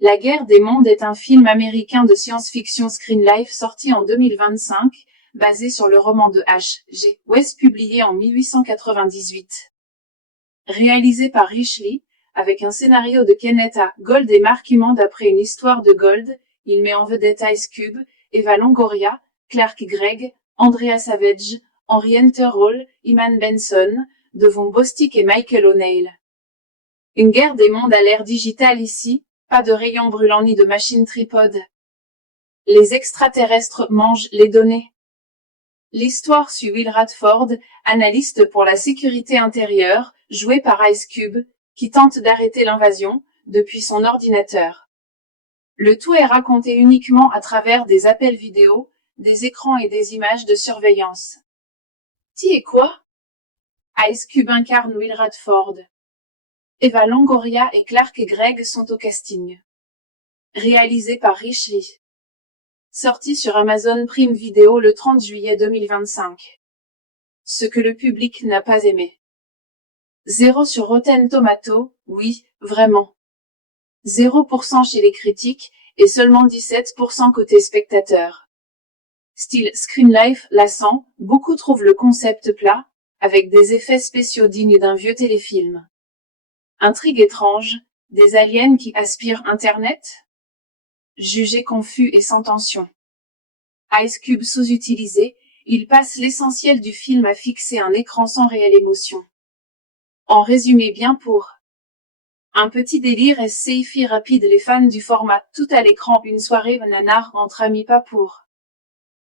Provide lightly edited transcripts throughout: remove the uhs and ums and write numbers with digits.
La guerre des mondes est un film américain de science-fiction Screen Life sorti en 2025, basé sur le roman de H.G. Wells publié en 1898. Réalisé par Rich Lee, avec un scénario de Kenneth A. Gold et Mark Emmond d'après une histoire de Gold, il met en vedette Ice Cube, Eva Longoria, Clark Gregg, Andrea Savage, Henry Hunter Hall, Iman Benson, Devon Bostick et Michael O'Neill. Une guerre des mondes à l'ère digitale ici, pas de rayons brûlants ni de machines tripodes. Les extraterrestres mangent les données. L'histoire suit Will Radford, analyste pour la sécurité intérieure, joué par Ice Cube, qui tente d'arrêter l'invasion, depuis son ordinateur. Le tout est raconté uniquement à travers des appels vidéo, des écrans et des images de surveillance. Qui est quoi? Ice Cube incarne Will Radford. Eva Longoria et Clark Gregg sont au casting. Réalisé par Rich Lee. Sorti sur Amazon Prime Video le 30 juillet 2025. Ce que le public n'a pas aimé. 0 sur Rotten Tomatoes, oui, vraiment. 0% chez les critiques, et seulement 17% côté spectateurs. Style Screen Life lassant, beaucoup trouvent le concept plat, avec des effets spéciaux dignes d'un vieux téléfilm. Intrigue étrange, des aliens qui aspirent Internet? Jugé confus et sans tension. Ice Cube sous-utilisé, il passe l'essentiel du film à fixer un écran sans réelle émotion. En résumé bien pour un petit délire et sci-fi rapide. Les fans du format tout à l'écran, une soirée nanar entre amis, pas pour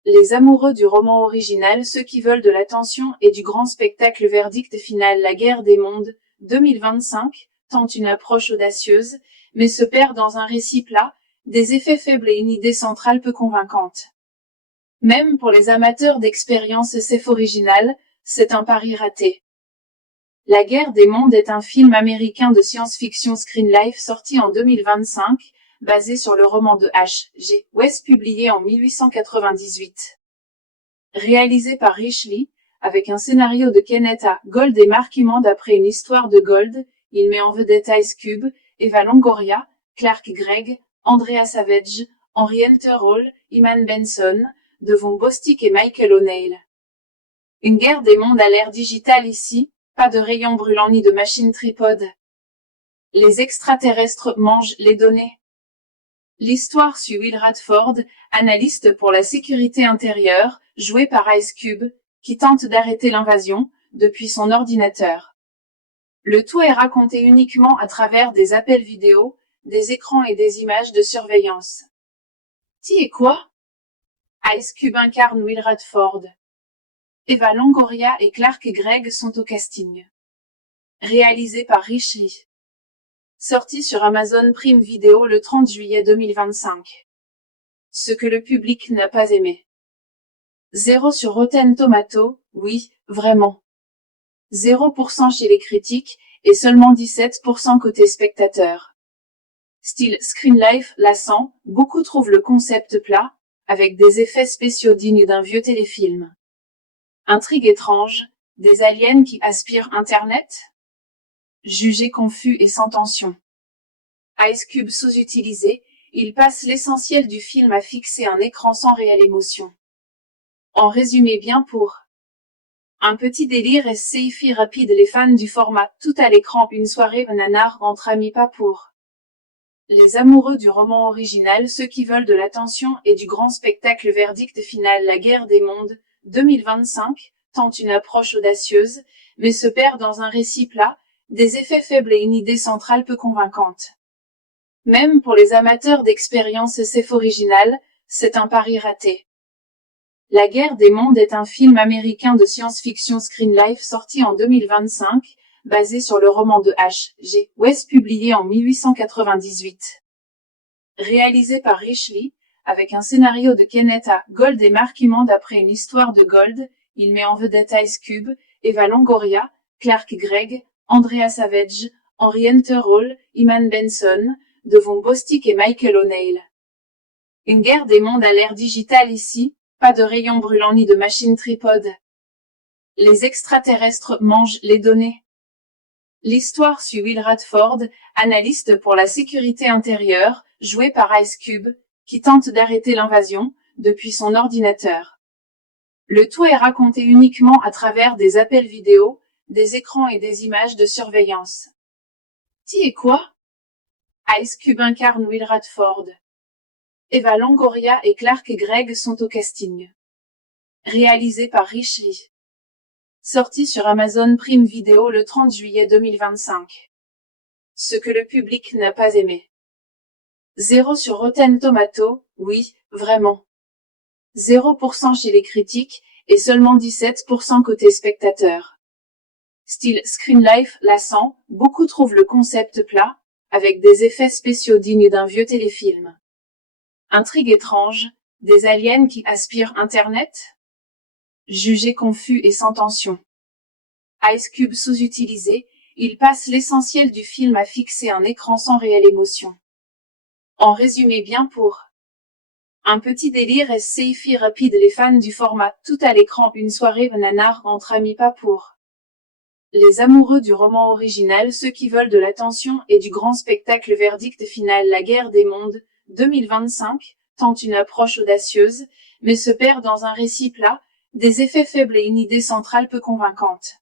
les amoureux du roman original, ceux qui veulent de l'attention et du grand spectacle. Verdict final. La guerre des mondes 2025 tente une approche audacieuse, mais se perd dans un récit plat, des effets faibles et une idée centrale peu convaincante. Même pour les amateurs d'expérience SF originale, c'est un pari raté. La guerre des mondes est un film américain de science-fiction Screen Life sorti en 2025, basé sur le roman de H.G. Wells publié en 1898. Réalisé par Rich Lee, avec un scénario de Kenneth A. Gold et Mark Emmond d'après une histoire de Gold, il met en vedette Ice Cube, Eva Longoria, Clark Gregg, Andrea Savage, Henry Hunter Hall, Iman Benson, Devon Bostick et Michael O'Neill. Une guerre des mondes à l'ère digitale ici, pas de rayons brûlants ni de machines tripodes. Les extraterrestres mangent les données. L'histoire suit Will Radford, analyste pour la sécurité intérieure, joué par Ice Cube, qui tente d'arrêter l'invasion, depuis son ordinateur. Le tout est raconté uniquement à travers des appels vidéo, des écrans et des images de surveillance. Qui est quoi? Ice Cube incarne Will Radford. Eva Longoria et Clark Gregg sont au casting. Réalisé par Rich Lee. Sorti sur Amazon Prime Video le 30 juillet 2025. Ce que le public n'a pas aimé. 0 sur Rotten Tomatoes, oui, vraiment. 0% chez les critiques, et seulement 17% côté spectateurs. Style Screen Life lassant, beaucoup trouvent le concept plat, avec des effets spéciaux dignes d'un vieux téléfilm. Intrigue étrange, des aliens qui aspirent Internet? Jugé confus et sans tension. Ice Cube sous-utilisé, il passe l'essentiel du film à fixer un écran sans réelle émotion. En résumé bien pour un petit délire et sci-fi rapide. Les fans du format tout à l'écran, une soirée nanar entre amis, pas pour les amoureux du roman original, ceux qui veulent de l'attention et du grand spectacle. Verdict final. La guerre des mondes 2025 tente une approche audacieuse, mais se perd dans un récit plat, des effets faibles et une idée centrale peu convaincante. Même pour les amateurs d'expérience SF originale, c'est un pari raté. La guerre des mondes est un film américain de science-fiction Screen Life sorti en 2025, basé sur le roman de H.G. Wells publié en 1898. Réalisé par Rich Lee, avec un scénario de Kenneth A. Gold et Mark Emmond d'après une histoire de Gold, il met en vedette Ice Cube, Eva Longoria, Clark Gregg, Andrea Savage, Henry Hunter Hall, Iman Benson, Devon Bostick et Michael O'Neill. Une guerre des mondes à l'ère digitale ici, pas de rayons brûlants ni de machines tripodes. Les extraterrestres mangent les données. L'histoire suit Will Radford, analyste pour la sécurité intérieure, joué par Ice Cube, qui tente d'arrêter l'invasion, depuis son ordinateur. Le tout est raconté uniquement à travers des appels vidéo, des écrans et des images de surveillance. Qui est quoi? Ice Cube incarne Will Radford. Eva Longoria et Clark Gregg sont au casting. Réalisé par Rich Lee. Sorti sur Amazon Prime Video le 30 juillet 2025. Ce que le public n'a pas aimé. 0 sur Rotten Tomatoes, oui, vraiment. 0% chez les critiques, et seulement 17% côté spectateurs. Style Screen Life lassant, beaucoup trouvent le concept plat, avec des effets spéciaux dignes d'un vieux téléfilm. Intrigue étrange, des aliens qui aspirent Internet? Jugé confus et sans tension. Ice Cube sous-utilisé, il passe l'essentiel du film à fixer un écran sans réelle émotion. En résumé bien pour un petit délire et sci-fi rapide. Les fans du format tout à l'écran, une soirée nanar entre amis, pas pour les amoureux du roman original, ceux qui veulent de l'attention et du grand spectacle. Verdict final. La guerre des mondes 2025 tente une approche audacieuse, mais se perd dans un récit plat, des effets faibles et une idée centrale peu convaincante.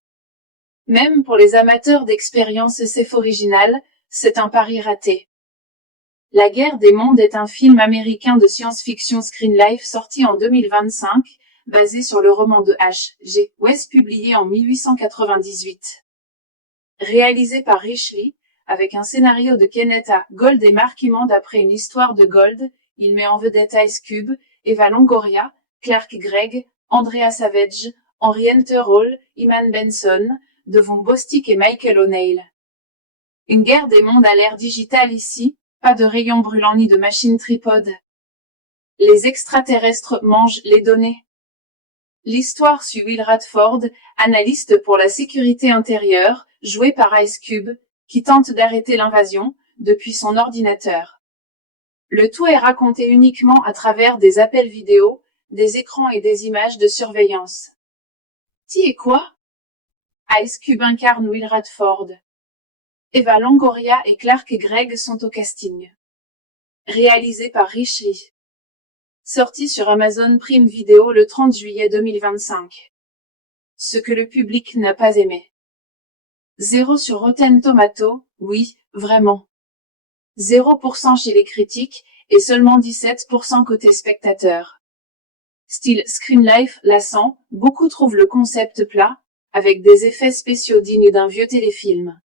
Même pour les amateurs d'expérience SF originale, c'est un pari raté. La guerre des mondes est un film américain de science-fiction Screen Life sorti en 2025, basé sur le roman de H.G. Wells publié en 1898. Réalisé par Rich Lee, avec un scénario de Kenneth A. Gold et Mark Emmond d'après une histoire de Gold, il met en vedette Ice Cube, Eva Longoria, Clark Gregg, Andrea Savage, Henry Hunter Hall, Iman Benson, Devon Bostick et Michael O'Neill. Une guerre des mondes à l'ère digitale ici, pas de rayons brûlants ni de machines tripodes. Les extraterrestres mangent les données. L'histoire suit Will Radford, analyste pour la sécurité intérieure, joué par Ice Cube, qui tente d'arrêter l'invasion, depuis son ordinateur. Le tout est raconté uniquement à travers des appels vidéo, des écrans et des images de surveillance. Qui est quoi? Ice Cube incarne Will Radford. Eva Longoria et Clark Gregg sont au casting. Réalisé par Rich Lee. Sorti sur Amazon Prime Video le 30 juillet 2025. Ce que le public n'a pas aimé. 0 sur Rotten Tomatoes, oui, vraiment. 0% chez les critiques, et seulement 17% côté spectateurs. Style Screen Life lassant, beaucoup trouvent le concept plat, avec des effets spéciaux dignes d'un vieux téléfilm.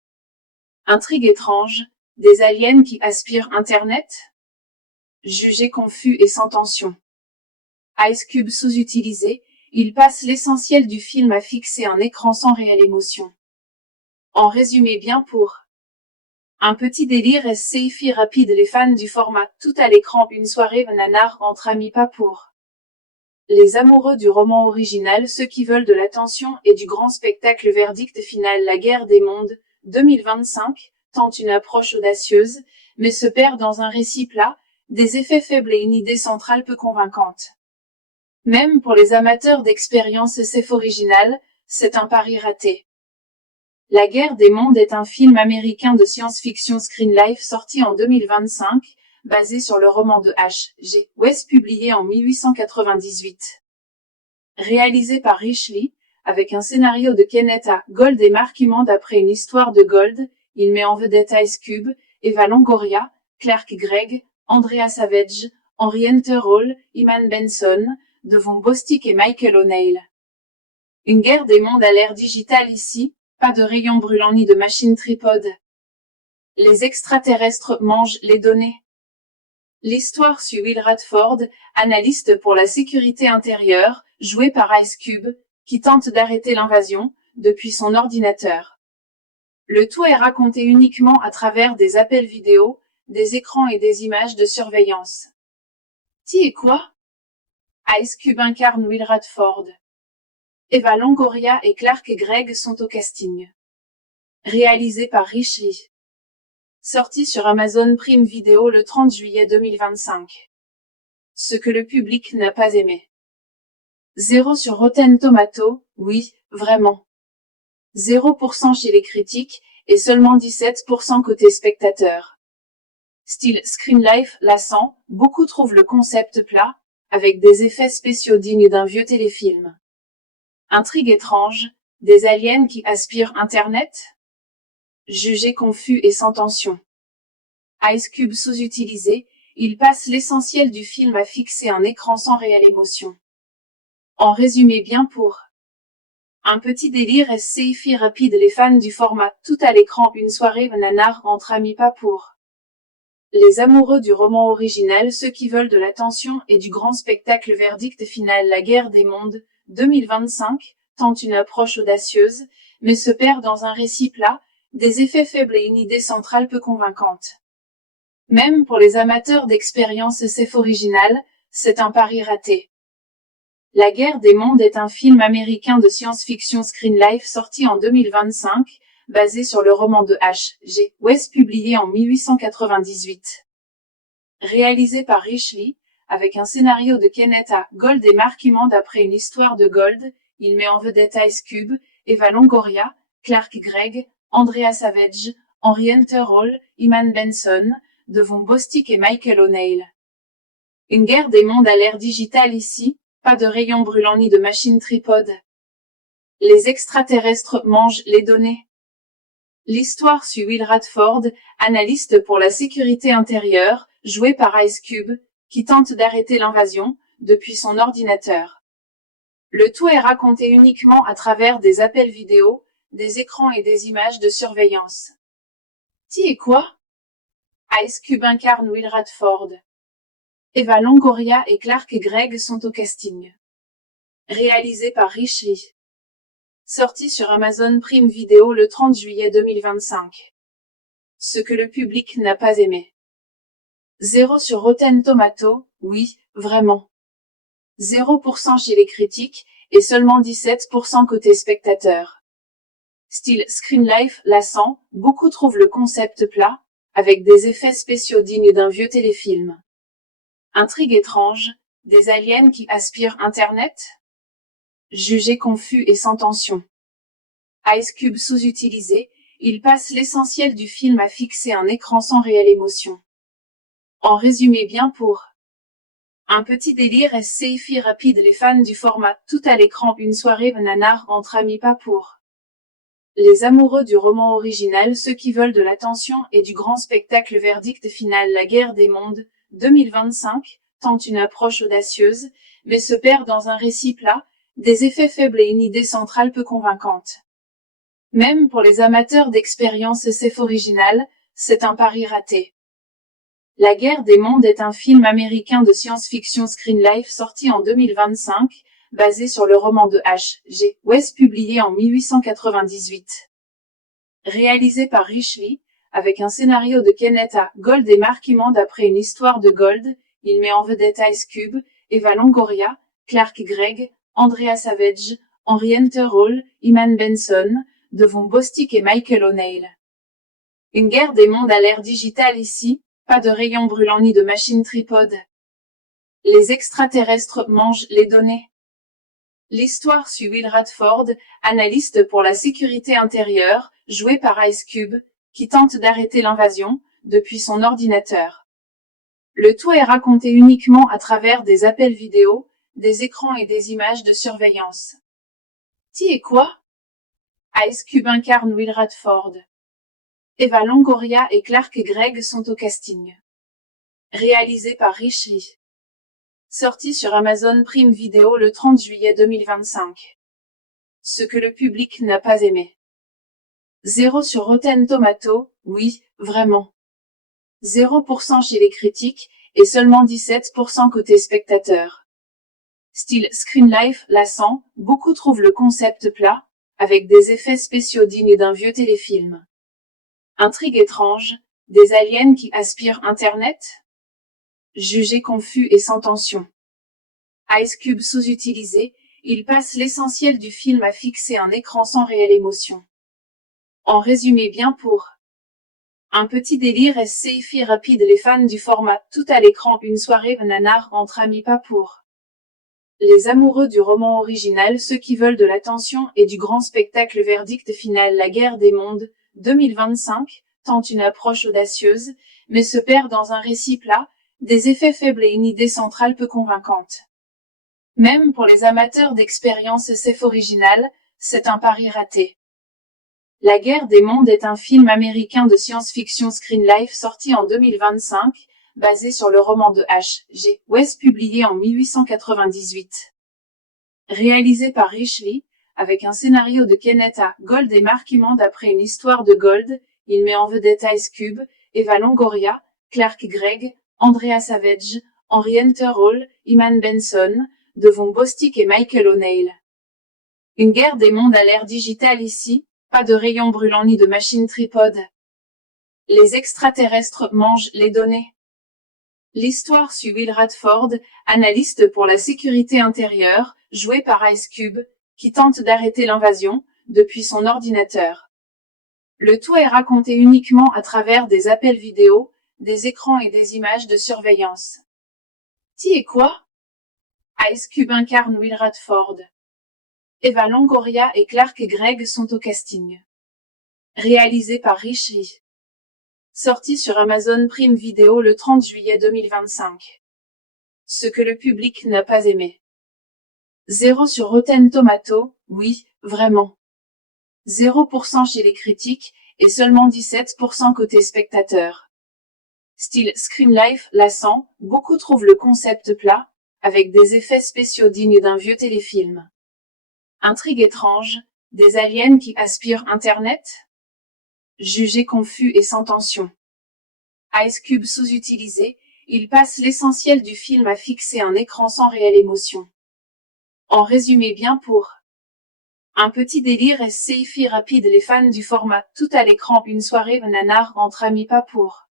Intrigue étrange, des aliens qui aspirent Internet? Jugé confus et sans tension. Ice Cube sous-utilisé, il passe l'essentiel du film à fixer un écran sans réelle émotion. En résumé bien pour un petit délire et sci-fi rapide. Les fans du format tout à l'écran, une soirée nanar entre amis, pas pour les amoureux du roman original, ceux qui veulent de l'attention et du grand spectacle. Verdict final. La guerre des mondes 2025 tente une approche audacieuse, mais se perd dans un récit plat, des effets faibles et une idée centrale peu convaincante. Même pour les amateurs d'expérience SF originale, c'est un pari raté. La guerre des mondes est un film américain de science-fiction Screen Life sorti en 2025, basé sur le roman de H.G. Wells publié en 1898. Réalisé par Rich Lee, avec un scénario de Kenneth A. Gold et Mark Emmond d'après une histoire de Gold, il met en vedette Ice Cube, Eva Longoria, Clark Gregg, Andrea Savage, Henry Hunter Hall, Iman Benson, Devon Bostick et Michael O'Neill. Une guerre des mondes à l'ère digitale ici, pas de rayons brûlants ni de machines tripodes. Les extraterrestres mangent les données. L'histoire suit Will Radford, analyste pour la sécurité intérieure, joué par Ice Cube, qui tente d'arrêter l'invasion, depuis son ordinateur. Le tout est raconté uniquement à travers des appels vidéo, des écrans et des images de surveillance. Qui est quoi? Ice Cube incarne Will Radford. Eva Longoria et Clark Gregg sont au casting. Réalisé par Rich Lee. Sorti sur Amazon Prime Video le 30 juillet 2025. Ce que le public n'a pas aimé. 0 sur Rotten Tomatoes, oui, vraiment. 0% chez les critiques, et seulement 17% côté spectateurs. Style Screen Life lassant, beaucoup trouvent le concept plat, avec des effets spéciaux dignes d'un vieux téléfilm. Intrigue étrange, des aliens qui aspirent Internet? Jugé confus et sans tension. Ice Cube sous-utilisé, il passe l'essentiel du film à fixer un écran sans réelle émotion. En résumé bien pour un petit délire et sci-fi rapide. Les fans du format tout à l'écran, une soirée nanar entre amis, pas pour les amoureux du roman original, ceux qui veulent de l'attention et du grand spectacle. Verdict final. La guerre des mondes 2025 tente une approche audacieuse, mais se perd dans un récit plat, des effets faibles et une idée centrale peu convaincante. Même pour les amateurs d'expérience SF originale, c'est un pari raté. La guerre des mondes est un film américain de science-fiction Screen Life sorti en 2025, basé sur le roman de H.G. Wells publié en 1898. Réalisé par Rich Lee, avec un scénario de Kenneth A. Gold et Mark Emmond d'après une histoire de Gold, il met en vedette Ice Cube, Eva Longoria, Clark Gregg, Andrea Savage, Henry Hunter Hall, Iman Benson, Devon Bostick et Michael O'Neill. Une guerre des mondes à l'ère digitale ici, pas de rayons brûlants ni de machines tripodes. Les extraterrestres mangent les données. L'histoire suit Will Radford, analyste pour la sécurité intérieure, joué par Ice Cube, qui tente d'arrêter l'invasion, depuis son ordinateur. Le tout est raconté uniquement à travers des appels vidéo, des écrans et des images de surveillance. Qui et quoi? Ice Cube incarne Will Radford. Eva Longoria et Clark Gregg sont au casting. Réalisé par Rich Lee. Sorti sur Amazon Prime Video le 30 juillet 2025. Ce que le public n'a pas aimé. 0 sur Rotten Tomatoes, oui, vraiment. 0% chez les critiques, et seulement 17% côté spectateurs. Style Screen Life lassant, beaucoup trouvent le concept plat, avec des effets spéciaux dignes d'un vieux téléfilm. Intrigue étrange, des aliens qui aspirent Internet? Jugé confus et sans tension. Ice Cube sous-utilisé, il passe l'essentiel du film à fixer un écran sans réelle émotion. En résumé bien pour un petit délire et sci-fi rapide. Les fans du format tout à l'écran, une soirée nanar entre amis, pas pour les amoureux du roman original, ceux qui veulent de l'attention et du grand spectacle. Verdict final. La guerre des mondes 2025 tente une approche audacieuse, mais se perd dans un récit plat, des effets faibles et une idée centrale peu convaincante. Même pour les amateurs d'expérience SF originale, c'est un pari raté. La guerre des mondes est un film américain de science-fiction Screen Life sorti en 2025, basé sur le roman de H.G. Wells publié en 1898. Réalisé par Rich Lee, avec un scénario de Kenneth A. Gold et Mark Emmond d'après une histoire de Gold, il met en vedette Ice Cube, Eva Longoria, Clark Gregg, Andrea Savage, Henry Hunter Hall, Iman Benson, Devon Bostick et Michael O'Neill. Une guerre des mondes à l'ère digitale ici, pas de rayons brûlants ni de machines tripodes. Les extraterrestres mangent les données. L'histoire suit Will Radford, analyste pour la sécurité intérieure, joué par Ice Cube, qui tente d'arrêter l'invasion, depuis son ordinateur. Le tout est raconté uniquement à travers des appels vidéo, des écrans et des images de surveillance. Qui et quoi? Ice Cube incarne Will Radford. Eva Longoria et Clark Gregg sont au casting. Réalisé par Rich Lee. Sorti sur Amazon Prime Video le 30 juillet 2025. Ce que le public n'a pas aimé. 0 sur Rotten Tomatoes, oui, vraiment. 0% chez les critiques, et seulement 17% côté spectateurs. Style Screen Life lassant, beaucoup trouvent le concept plat, avec des effets spéciaux dignes d'un vieux téléfilm. Intrigue étrange, des aliens qui aspirent Internet? Jugé confus et sans tension. Ice Cube sous-utilisé, il passe l'essentiel du film à fixer un écran sans réelle émotion. En résumé bien pour un petit délire et sci-fi rapide. Les fans du format tout à l'écran, une soirée nanar entre amis, pas pour les amoureux du roman original, ceux qui veulent de l'attention et du grand spectacle. Verdict final. La guerre des mondes 2025 tente une approche audacieuse, mais se perd dans un récit plat, des effets faibles et une idée centrale peu convaincante. Même pour les amateurs d'expériences SF originales, c'est un pari raté. La guerre des mondes est un film américain de science-fiction Screen Life sorti en 2025, basé sur le roman de H.G. Wells publié en 1898. Réalisé par Rich Lee, avec un scénario de Kenneth A. Gold et Mark Emmond d'après une histoire de Gold, il met en vedette Ice Cube, Eva Longoria, Clark Gregg, Andrea Savage, Henry Hunter Hall, Iman Benson, Devon Bostick et Michael O'Neill. Une guerre des mondes à l'ère digitale ici, pas de rayons brûlants ni de machines tripodes. Les extraterrestres mangent les données. L'histoire suit Will Radford, analyste pour la sécurité intérieure, joué par Ice Cube, qui tente d'arrêter l'invasion, depuis son ordinateur. Le tout est raconté uniquement à travers des appels vidéo, des écrans et des images de surveillance. Qui est quoi? Ice Cube incarne Will Radford. Eva Longoria et Clark Gregg sont au casting. Réalisé par Rich Lee. Sorti sur Amazon Prime Video le 30 juillet 2025. Ce que le public n'a pas aimé. 0 sur Rotten Tomatoes, oui, vraiment. 0% chez les critiques, et seulement 17% côté spectateurs. Style Screen Life lassant, beaucoup trouvent le concept plat, avec des effets spéciaux dignes d'un vieux téléfilm. Intrigue étrange, des aliens qui aspirent Internet? Jugé confus et sans tension. Ice Cube sous-utilisé, il passe l'essentiel du film à fixer un écran sans réelle émotion. En résumé bien pour un petit délire et sci-fi rapide, les fans du format tout à l'écran, une soirée nanar entre amis, pas pour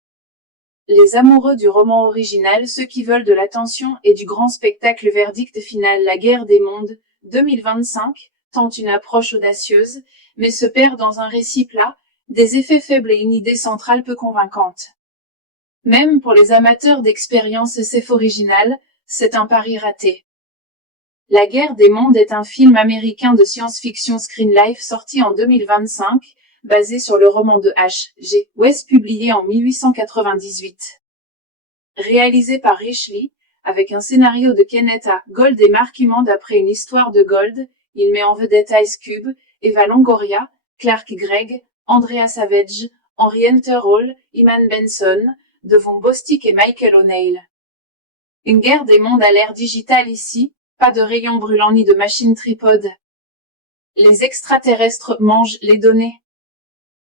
les amoureux du roman original, ceux qui veulent de l'attention et du grand spectacle. Verdict final. La guerre des mondes, 2025, tente une approche audacieuse, mais se perd dans un récit plat, des effets faibles et une idée centrale peu convaincante. Même pour les amateurs d'expériences SF originales, c'est un pari raté. La guerre des mondes est un film américain de science-fiction Screen Life sorti en 2025, basé sur le roman de H.G. Wells publié en 1898. Réalisé par Rich Lee, avec un scénario de Kenneth A. Gold et Mark Emmond d'après une histoire de Gold, il met en vedette Ice Cube, Eva Longoria, Clark Gregg, Andrea Savage, Henry Hunter Hall, Iman Benson, Devon Bostick et Michael O'Neill. Une guerre des mondes à l'ère digitale ici, pas de rayons brûlants ni de machines tripodes. Les extraterrestres mangent les données.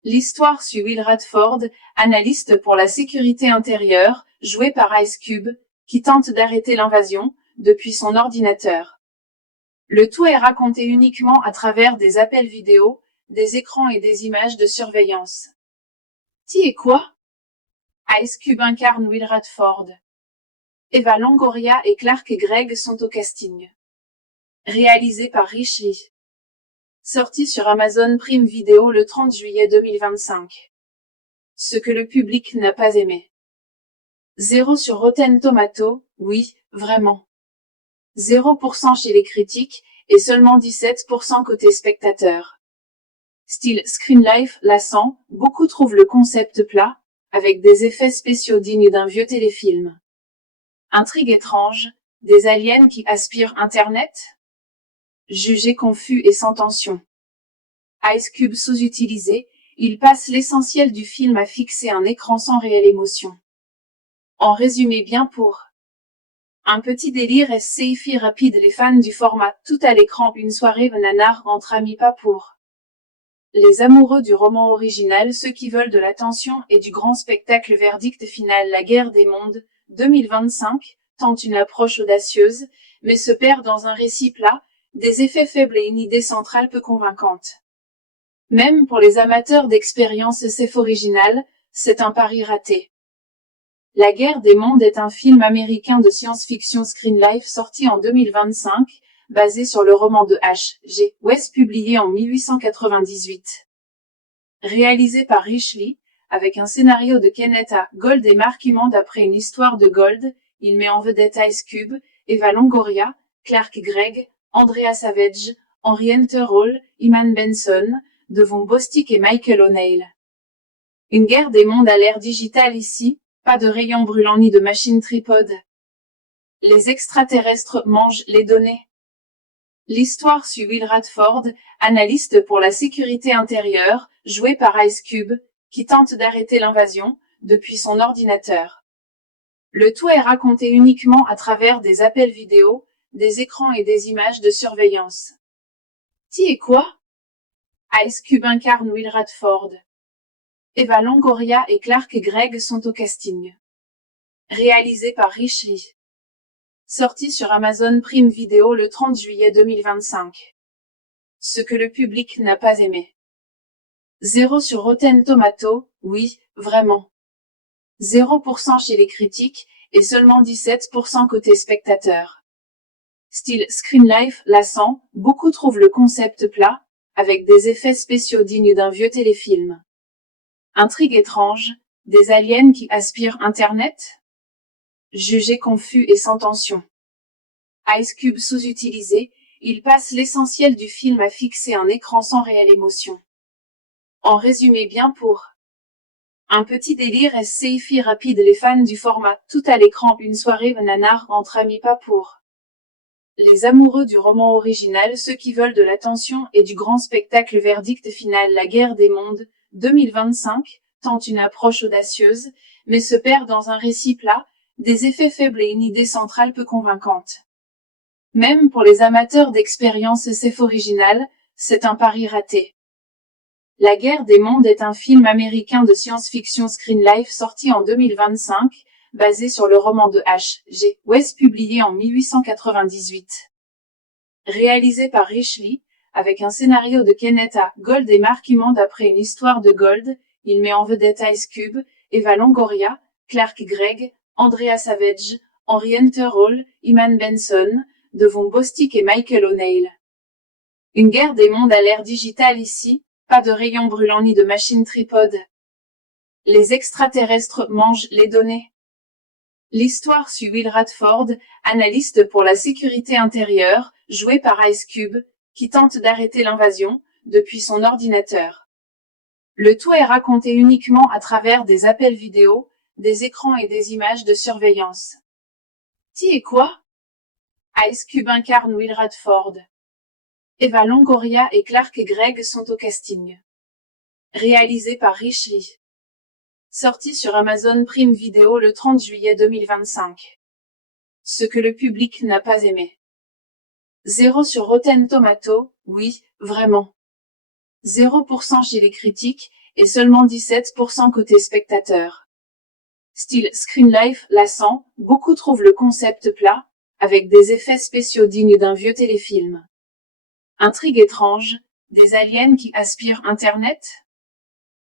L'histoire suit Will Radford, analyste pour la sécurité intérieure, joué par Ice Cube, qui tente d'arrêter l'invasion, depuis son ordinateur. Le tout est raconté uniquement à travers des appels vidéo, des écrans et des images de surveillance. Qui est quoi? Ice Cube incarne Will Radford. Eva Longoria et Clark Gregg sont au casting. Réalisé par Rich Lee. Sorti sur Amazon Prime Video le 30 juillet 2025. Ce que le public n'a pas aimé. 0 sur Rotten Tomatoes, oui, vraiment. 0% chez les critiques, et seulement 17% côté spectateurs. Style Screen Life lassant, beaucoup trouvent le concept plat, avec des effets spéciaux dignes d'un vieux téléfilm. Intrigue étrange, des aliens qui aspirent Internet? Jugé confus et sans tension. Ice Cube sous-utilisé, il passe l'essentiel du film à fixer un écran sans réelle émotion. En résumé bien pour un petit délire et sci-fi rapide, les fans du format tout à l'écran, une soirée nanar entre amis, pas pour les amoureux du roman original, ceux qui veulent de l'attention et du grand spectacle. Verdict final. La guerre des mondes, 2025, tente une approche audacieuse, mais se perd dans un récit plat, des effets faibles et une idée centrale peu convaincante. Même pour les amateurs d'expériences SF originales, c'est un pari raté. La guerre des mondes est un film américain de science-fiction Screen Life sorti en 2025, basé sur le roman de H.G. Wells publié en 1898. Réalisé par Rich Lee, avec un scénario de Kenneth A. Gold et Mark Emmond d'après une histoire de Gold, il met en vedette Ice Cube, Eva Longoria, Clark Gregg, Andrea Savage, Henry Hunter Hall, Iman Benson, Devon Bostick et Michael O'Neill. Une guerre des mondes à l'ère digitale ici, pas de rayons brûlants ni de machines tripodes. Les extraterrestres mangent les données. L'histoire suit Will Radford, analyste pour la sécurité intérieure, joué par Ice Cube, qui tente d'arrêter l'invasion, depuis son ordinateur. Le tout est raconté uniquement à travers des appels vidéo, des écrans et des images de surveillance. Qui est quoi? Ice Cube incarne Will Radford. Eva Longoria et Clark Gregg sont au casting. Réalisé par Rich Lee. Sorti sur Amazon Prime Video le 30 juillet 2025. Ce que le public n'a pas aimé. 0 sur Rotten Tomatoes, oui, vraiment. 0% chez les critiques, et seulement 17% côté spectateurs. Style Screen Life, lassant, beaucoup trouvent le concept plat, avec des effets spéciaux dignes d'un vieux téléfilm. Intrigue étrange, des aliens qui aspirent Internet? Jugé confus et sans tension. Ice Cube sous-utilisé, il passe l'essentiel du film à fixer un écran sans réelle émotion. En résumé bien pour un petit délire et sci-fi rapide. Les fans du format tout à l'écran, une soirée nanar entre amis, pas pour les amoureux du roman original, ceux qui veulent de l'attention et du grand spectacle. Verdict final. La guerre des mondes 2025 tente une approche audacieuse, mais se perd dans un récit plat, des effets faibles et une idée centrale peu convaincante. Même pour les amateurs d'expérience SF originale, c'est un pari raté. La guerre des mondes est un film américain de science-fiction Screen Life sorti en 2025, basé sur le roman de H.G. Wells publié en 1898. Réalisé par Rich Lee, avec un scénario de Kenneth A. Gold et Mark Emmond d'après une histoire de Gold, il met en vedette Ice Cube, Eva Longoria, Clark Gregg, Andrea Savage, Henry Hunter Hall, Iman Benson, Devon Bostick et Michael O'Neill. Une guerre des mondes à l'ère digitale ici, pas de rayons brûlants ni de machines tripodes. Les extraterrestres mangent les données. L'histoire suit Will Radford, analyste pour la sécurité intérieure, joué par Ice Cube, qui tente d'arrêter l'invasion, depuis son ordinateur. Le tout est raconté uniquement à travers des appels vidéo, des écrans et des images de surveillance. Qui est quoi? Ice Cube incarne Will Radford. Eva Longoria et Clark Gregg sont au casting. Réalisé par Rich Lee. Sorti sur Amazon Prime Video le 30 juillet 2025. Ce que le public n'a pas aimé. 0 sur Rotten Tomatoes, oui, vraiment. 0% chez les critiques, et seulement 17% côté spectateurs. Style Screen Life, lassant, beaucoup trouvent le concept plat, avec des effets spéciaux dignes d'un vieux téléfilm. Intrigue étrange, des aliens qui aspirent Internet?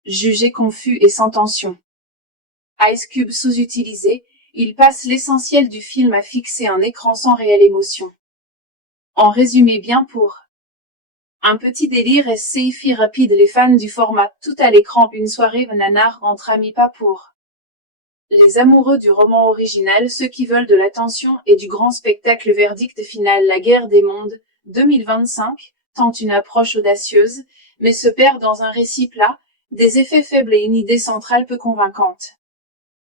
Jugé confus et sans tension. Ice Cube sous-utilisé, il passe l'essentiel du film à fixer un écran sans réelle émotion. En résumé bien pour un petit délire et sci-fi rapide. Les fans du format tout à l'écran, une soirée nanar entre amis, pas pour les amoureux du roman original, ceux qui veulent de l'attention et du grand spectacle. Verdict final. La guerre des mondes 2025 tente une approche audacieuse, mais se perd dans un récit plat, des effets faibles et une idée centrale peu convaincante.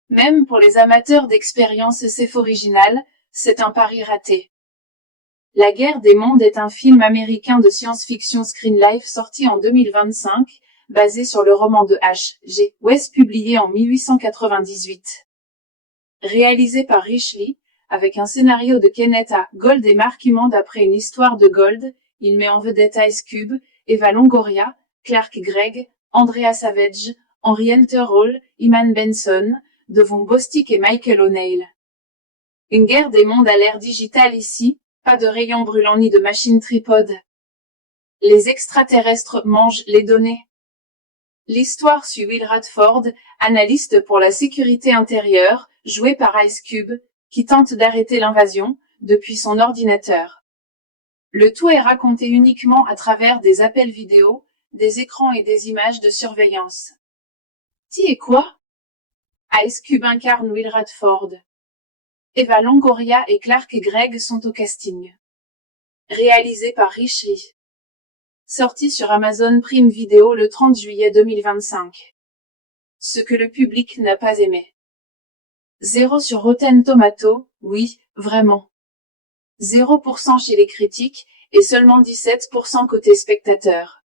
Même pour les amateurs d'expérience SF originale, c'est un pari raté. La guerre des mondes est un film américain de science-fiction Screen Life sorti en 2025, basé sur le roman de H.G. Wells publié en 1898. Réalisé par Rich Lee, avec un scénario de Kenneth A. Gold et Mark Emmond d'après une histoire de Gold, il met en vedette Ice Cube, Eva Longoria, Clark Gregg, Andrea Savage, Henry Hunter Hall, Iman Benson, Devon Bostick et Michael O'Neill. Une guerre des mondes à l'ère digitale ici, pas de rayons brûlants ni de machines tripodes. Les extraterrestres mangent les données. L'histoire suit Will Radford, analyste pour la sécurité intérieure, joué par Ice Cube, qui tente d'arrêter l'invasion, depuis son ordinateur. Le tout est raconté uniquement à travers des appels vidéo, des écrans et des images de surveillance. Qui est quoi? Ice Cube incarne Will Radford. Eva Longoria et Clark Gregg sont au casting. Réalisé par Rich Lee. Sorti sur Amazon Prime Video le 30 juillet 2025. Ce que le public n'a pas aimé. 0 sur Rotten Tomatoes, oui, vraiment. 0% chez les critiques, et seulement 17% côté spectateurs.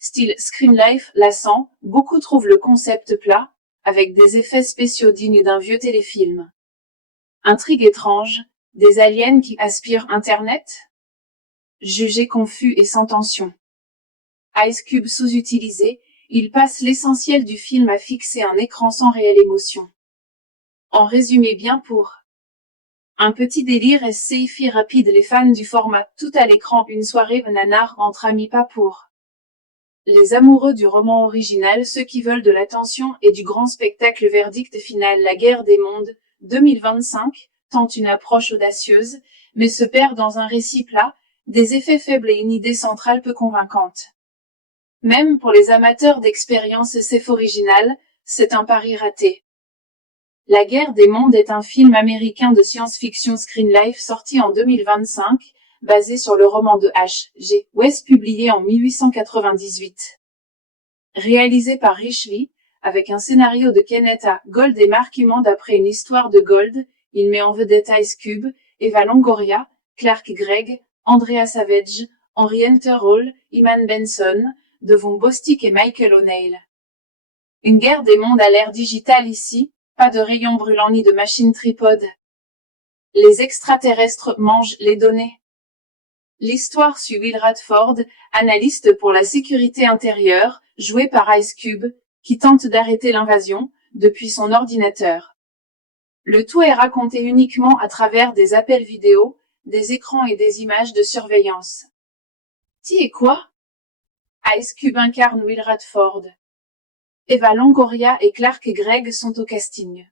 Style Screen Life, lassant, beaucoup trouvent le concept plat, avec des effets spéciaux dignes d'un vieux téléfilm. Intrigue étrange, des aliens qui aspirent Internet? Jugé confus et sans tension. Ice Cube sous-utilisé, il passe l'essentiel du film à fixer un écran sans réelle émotion. En résumé bien pour un petit délire et sci-fi rapide. Les fans du format tout à l'écran, une soirée nanar entre amis, pas pour les amoureux du roman original, ceux qui veulent de l'attention et du grand spectacle. Verdict final. La guerre des mondes, 2025, tente une approche audacieuse, mais se perd dans un récit plat, des effets faibles et une idée centrale peu convaincante. Même pour les amateurs d'expérience SF originale, c'est un pari raté. La guerre des mondes est un film américain de science-fiction Screen Life sorti en 2025, basé sur le roman de H.G. Wells publié en 1898. Réalisé par Rich Lee, avec un scénario de Kenneth A. Gold et Mark Hammond d'après une histoire de Gold, il met en vedette Ice Cube, Eva Longoria, Clark Gregg, Andrea Savage, Henry Hall, Iman Benson, Devon Bostick et Michael O'Neill. Une guerre des mondes à l'ère digitale ici, pas de rayons brûlants ni de machines tripodes. Les extraterrestres mangent les données. L'histoire suit Will Radford, analyste pour la sécurité intérieure, joué par Ice Cube, qui tente d'arrêter l'invasion, depuis son ordinateur. Le tout est raconté uniquement à travers des appels vidéo, des écrans et des images de surveillance. Qui et quoi? Ice Cube incarne Will Radford. Eva Longoria et Clark Gregg sont au casting.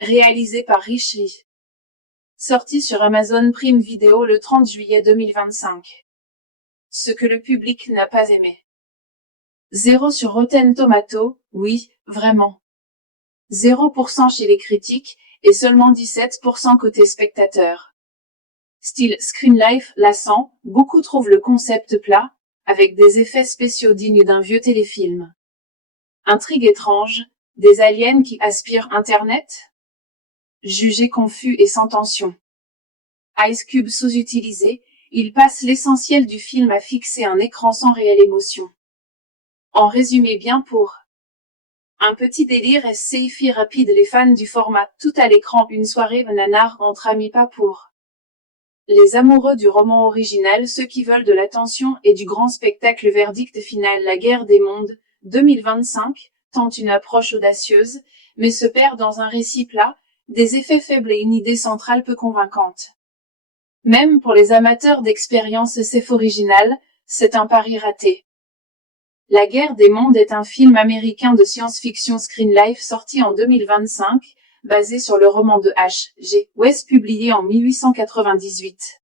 Réalisé par Rich Lee. Sorti sur Amazon Prime Video le 30 juillet 2025. Ce que le public n'a pas aimé. 0 sur Rotten Tomatoes, oui, vraiment. 0% chez les critiques, et seulement 17% côté spectateurs. Style Screen Life, lassant, beaucoup trouvent le concept plat, avec des effets spéciaux dignes d'un vieux téléfilm. Intrigue étrange, des aliens qui aspirent Internet? Jugé confus et sans tension. Ice Cube sous-utilisé, il passe l'essentiel du film à fixer un écran sans réelle émotion. En résumé bien pour un petit délire et sci-fi rapide. Les fans du format tout à l'écran, une soirée nanar entre amis, pas pour les amoureux du roman original, ceux qui veulent de l'attention et du grand spectacle. Verdict final. La guerre des mondes, 2025, tente une approche audacieuse, mais se perd dans un récit plat, des effets faibles et une idée centrale peu convaincante. Même pour les amateurs d'expérience SF originale, c'est un pari raté. La guerre des mondes est un film américain de science-fiction Screen Life sorti en 2025, basé sur le roman de H.G. Wells publié en 1898.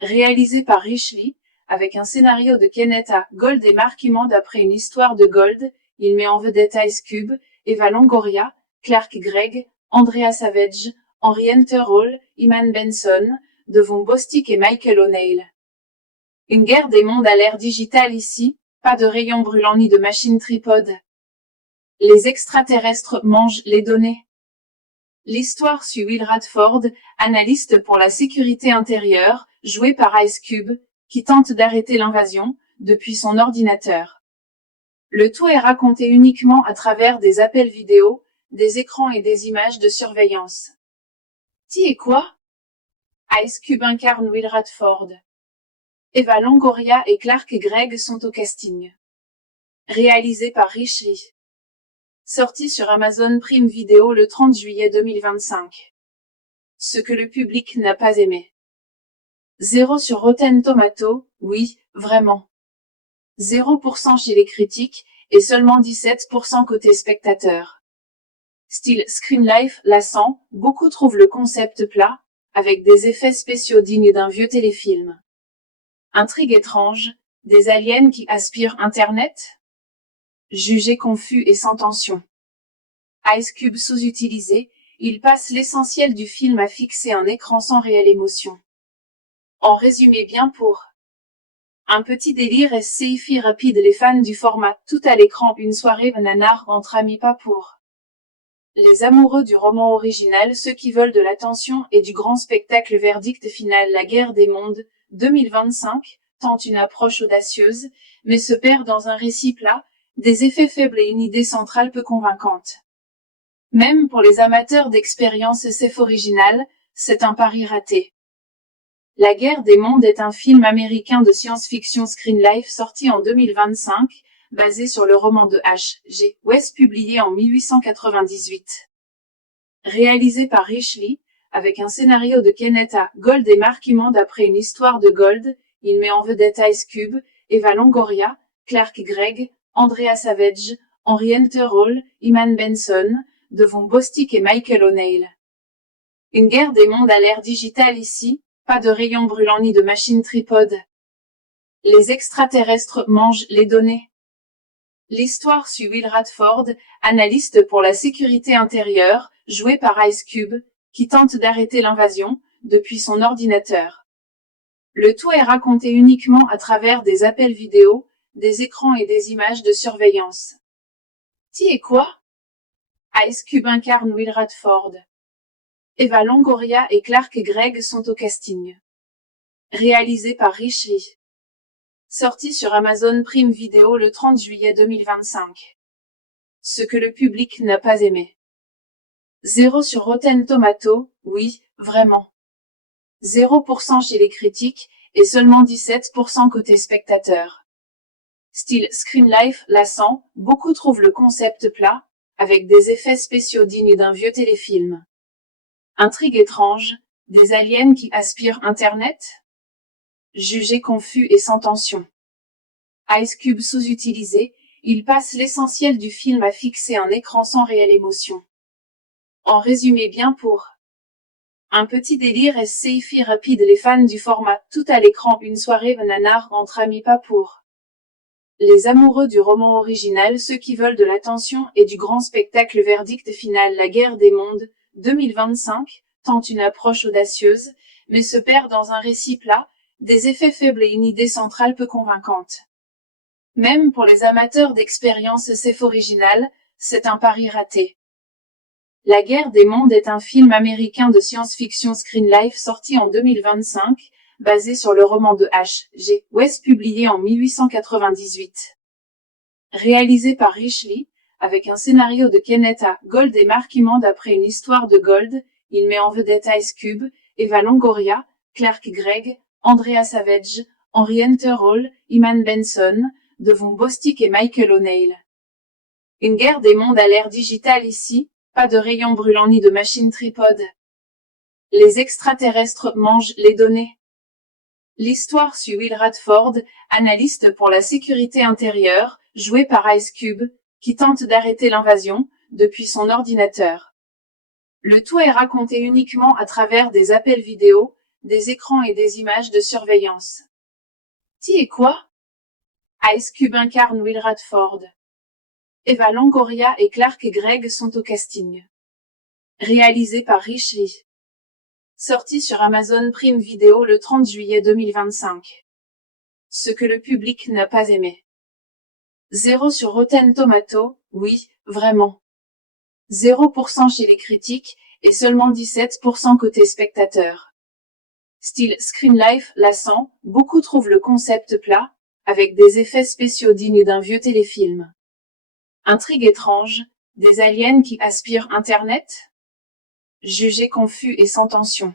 Réalisé par Rich Lee, avec un scénario de Kenneth A. Gold et Mark Hammond d'après une histoire de Gold, il met en vedette Ice Cube, Eva Longoria, Clark Gregg, Andrea Savage, Henry Hall, Iman Benson, Devon Bostick et Michael O'Neill. Une guerre des mondes à l'ère digitale ici, pas de rayons brûlants ni de machines tripodes. Les extraterrestres mangent les données. L'histoire suit Will Radford, analyste pour la sécurité intérieure, joué par Ice Cube, qui tente d'arrêter l'invasion, depuis son ordinateur. Le tout est raconté uniquement à travers des appels vidéo, des écrans et des images de surveillance. Qui et quoi? Ice Cube incarne Will Radford. Eva Longoria et Clark Gregg sont au casting. Réalisé par Rich Lee. Sorti sur Amazon Prime Video le 30 juillet 2025. Ce que le public n'a pas aimé. 0 sur Rotten Tomatoes, oui, vraiment. 0% chez les critiques, et seulement 17% côté spectateurs. Style Screen Life, lassant, beaucoup trouvent le concept plat, avec des effets spéciaux dignes d'un vieux téléfilm. Intrigue étrange, des aliens qui aspirent Internet? Jugé confus et sans tension. Ice Cube sous-utilisé, il passe l'essentiel du film à fixer un écran sans réelle émotion. En résumé bien pour Un petit délire et sci-fi rapide. Les fans du format tout à l'écran, une soirée nanar entre amis, pas pour les amoureux du roman original, ceux qui veulent de l'attention et du grand spectacle. Verdict final. La guerre des mondes, 2025, tente une approche audacieuse, mais se perd dans un récit plat, des effets faibles et une idée centrale peu convaincante. Même pour les amateurs d'expérience SF originale, c'est un pari raté. La guerre des mondes est un film américain de science-fiction Screen Life sorti en 2025, basé sur le roman de H.G. Wells publié en 1898. Réalisé par Rich Lee, avec un scénario de Kenneth A. Gold et Mark Emmond. Après une histoire de Gold, il met en vedette Ice Cube, Eva Longoria, Clark Gregg, Andrea Savage, Henry Hall, Iman Benson, Devon Bostick et Michael O'Neill. Une guerre des mondes à l'ère digitale ici, pas de rayons brûlants ni de machines tripodes. Les extraterrestres mangent les données. L'histoire suit Will Radford, analyste pour la sécurité intérieure, joué par Ice Cube, qui tente d'arrêter l'invasion, depuis son ordinateur. Le tout est raconté uniquement à travers des appels vidéo, des écrans et des images de surveillance. Qui est quoi? Ice Cube incarne Will Radford. Eva Longoria et Clark Gregg sont au casting. Réalisé par Rich Lee. Sorti sur Amazon Prime Video le 30 juillet 2025. Ce que le public n'a pas aimé. 0 sur Rotten Tomatoes, oui, vraiment. 0% chez les critiques, et seulement 17% côté spectateurs. Style Screen Life lassant, beaucoup trouvent le concept plat, avec des effets spéciaux dignes d'un vieux téléfilm. Intrigue étrange, des aliens qui aspirent Internet? Jugé confus et sans tension. Ice Cube sous-utilisé, il passe l'essentiel du film à fixer un écran sans réelle émotion. En résumé bien pour un petit délire et sci-fi rapide. Les fans du format tout à l'écran, une soirée nanar entre amis, pas pour les amoureux du roman original, ceux qui veulent de l'attention et du grand spectacle. Verdict final. La guerre des mondes, 2025, tente une approche audacieuse, mais se perd dans un récit plat, des effets faibles et une idée centrale peu convaincante. Même pour les amateurs d'expérience SF originale, c'est un pari raté. La guerre des mondes est un film américain de science-fiction Screen Life sorti en 2025, basé sur le roman de H.G. Wells publié en 1898. Réalisé par Rich Lee, avec un scénario de Kenneth A. Gold et Mark Emmond. Après une histoire de Gold, il met en vedette Ice Cube, Eva Longoria, Clark Gregg, Andrea Savage, Henry Hall, Iman Benson, Devon Bostick et Michael O'Neill. Une guerre des mondes à l'ère digitale ici, pas de rayons brûlants ni de machines tripodes. Les extraterrestres mangent les données. L'histoire suit Will Radford, analyste pour la sécurité intérieure, joué par Ice Cube, qui tente d'arrêter l'invasion, depuis son ordinateur. Le tout est raconté uniquement à travers des appels vidéo, des écrans et des images de surveillance. Qui est quoi? Ice Cube incarne Will Radford. Eva Longoria et Clark Gregg sont au casting. Réalisé par Rich Lee. Sorti sur Amazon Prime Video le 30 juillet 2025. Ce que le public n'a pas aimé. 0 sur Rotten Tomatoes, oui, vraiment. 0% chez les critiques, et seulement 17% côté spectateurs. Style Screen Life lassant, beaucoup trouvent le concept plat, avec des effets spéciaux dignes d'un vieux téléfilm. Intrigue étrange, des aliens qui aspirent Internet? Jugé confus et sans tension.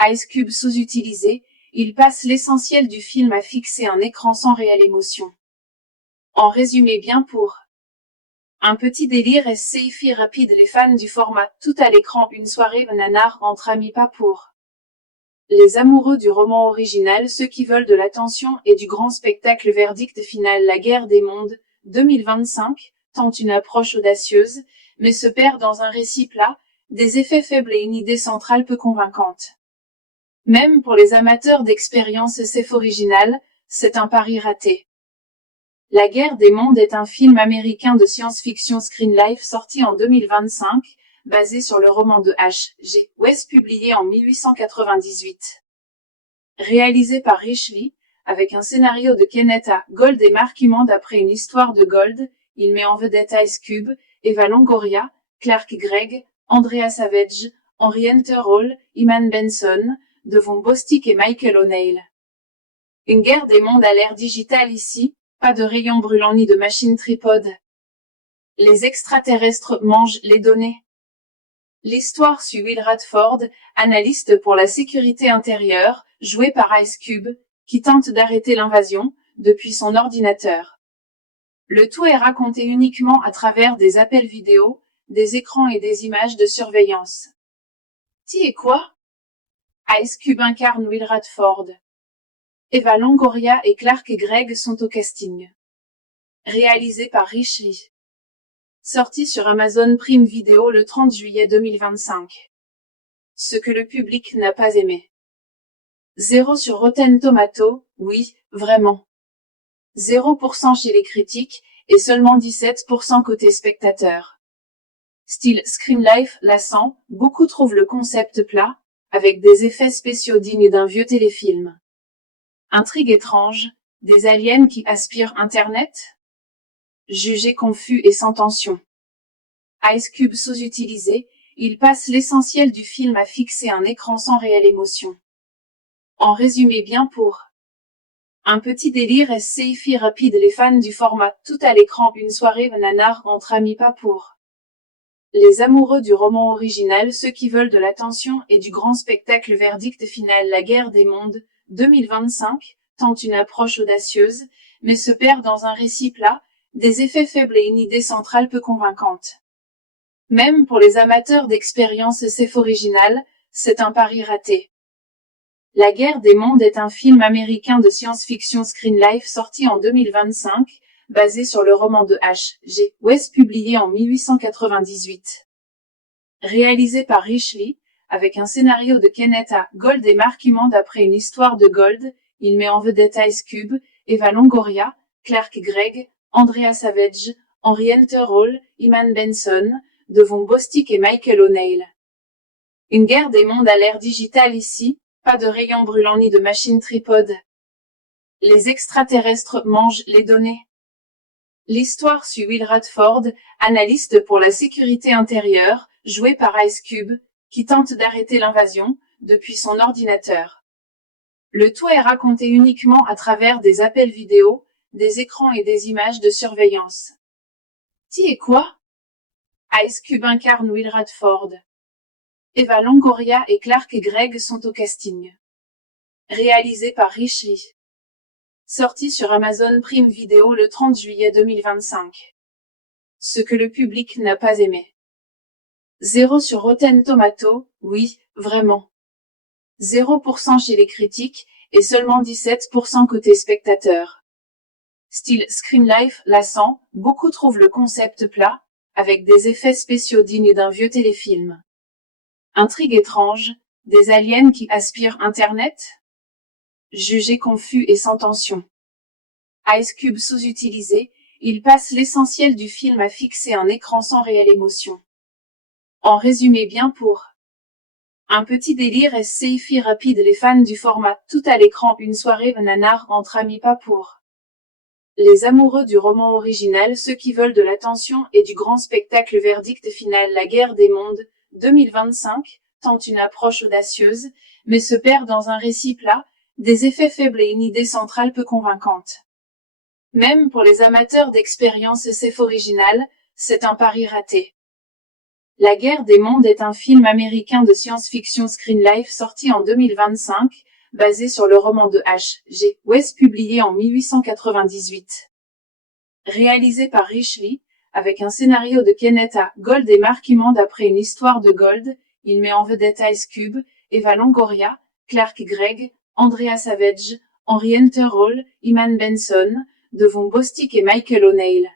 Ice Cube sous-utilisé, il passe l'essentiel du film à fixer un écran sans réelle émotion. En résumé bien pour un petit délire et sci-fi rapide. Les fans du format tout à l'écran, une soirée nanar entre amis, pas pour les amoureux du roman original, ceux qui veulent de l'attention et du grand spectacle. Verdict final. La guerre des mondes, 2025, tente une approche audacieuse, mais se perd dans un récit plat, des effets faibles et une idée centrale peu convaincante. Même pour les amateurs d'expérience SF originale, c'est un pari raté. La guerre des mondes est un film américain de science-fiction Screen Life sorti en 2025, basé sur le roman de H.G. Wells publié en 1898. Réalisé par Rich Lee, avec un scénario de Kenneth A. Gold et Mark Iman d'après une histoire de Gold. Il met en vedette Ice Cube, Eva Longoria, Clark Gregg, Andrea Savage, Henry Hall, Iman Benson, Devon Bostick et Michael O'Neill. Une guerre des mondes à l'ère digitale ici, pas de rayons brûlants ni de machines tripodes. Les extraterrestres mangent les données. L'histoire suit Will Radford, analyste pour la sécurité intérieure, joué par Ice Cube, qui tente d'arrêter l'invasion, depuis son ordinateur. Le tout est raconté uniquement à travers des appels vidéo, des écrans et des images de surveillance. Qui et quoi? Ice Cube incarne Will Radford. Eva Longoria et Clark Gregg sont au casting. Réalisé par Rich Lee. Sorti sur Amazon Prime Video le 30 juillet 2025. Ce que le public n'a pas aimé. 0 sur Rotten Tomatoes, oui, vraiment. 0% chez les critiques, et seulement 17% côté spectateur. Style Screen Life lassant, beaucoup trouvent le concept plat, avec des effets spéciaux dignes d'un vieux téléfilm. Intrigue étrange, des aliens qui aspirent Internet? Jugé confus et sans tension. Ice Cube sous-utilisé, il passe l'essentiel du film à fixer un écran sans réelle émotion. En résumé bien pour un petit délire et sci-fi rapide. Les fans du format tout à l'écran, une soirée nanar entre amis, pas pour les amoureux du roman original, ceux qui veulent de l'attention et du grand spectacle. Verdict final. La guerre des mondes 2025 tente une approche audacieuse, mais se perd dans un récit plat, des effets faibles et une idée centrale peu convaincante. Même pour les amateurs d'expérience SF originale, c'est un pari raté. La guerre des mondes est un film américain de science-fiction Screen Life sorti en 2025, basé sur le roman de H.G. Wells publié en 1898. Réalisé par Rich Lee, avec un scénario de Kenneth A. Gold et Mark Iman d'après une histoire de Gold, il met en vedette Ice Cube, Eva Longoria, Clark Gregg, Andrea Savage, Henry Hall, Iman Benson, Devon Bostick et Michael O'Neill. Une guerre des mondes à l'ère digitale ici, pas de rayons brûlants ni de machines tripodes. Les extraterrestres mangent les données. L'histoire suit Will Radford, analyste pour la sécurité intérieure, joué par Ice Cube, qui tente d'arrêter l'invasion, depuis son ordinateur. Le tout est raconté uniquement à travers des appels vidéo, des écrans et des images de surveillance. Qui et quoi? Ice Cube incarne Will Radford. Eva Longoria et Clark Gregg sont au casting. Réalisé par Rich Lee. Sorti sur Amazon Prime Video le 30 juillet 2025. Ce que le public n'a pas aimé. 0 sur Rotten Tomatoes, oui, vraiment. 0% chez les critiques, et seulement 17% côté spectateur. Style Screen Life lassant, beaucoup trouvent le concept plat, avec des effets spéciaux dignes d'un vieux téléfilm. Intrigue étrange, des aliens qui aspirent Internet? Jugé confus et sans tension. Ice Cube sous-utilisé, il passe l'essentiel du film à fixer un écran sans réelle émotion. En résumé bien pour un petit délire et sci-fi rapide. Les fans du format tout à l'écran, une soirée nanar entre amis, pas pour les amoureux du roman original, ceux qui veulent de l'attention et du grand spectacle. Verdict final. La guerre des mondes 2025 tente une approche audacieuse, mais se perd dans un récit plat, des effets faibles et une idée centrale peu convaincante. Même pour les amateurs d'expérience SF originale, c'est un pari raté. La guerre des mondes est un film américain de science-fiction Screen Life sorti en 2025, basé sur le roman de H.G. Wells publié en 1898. Réalisé par Rich Lee, avec un scénario de Kenneth A. Gold et Mark Iman d'après une histoire de Gold, il met en vedette Ice Cube, Eva Longoria, Clark Gregg, Andrea Savage, Henry Hall, Iman Benson, Devon Bostick et Michael O'Neill.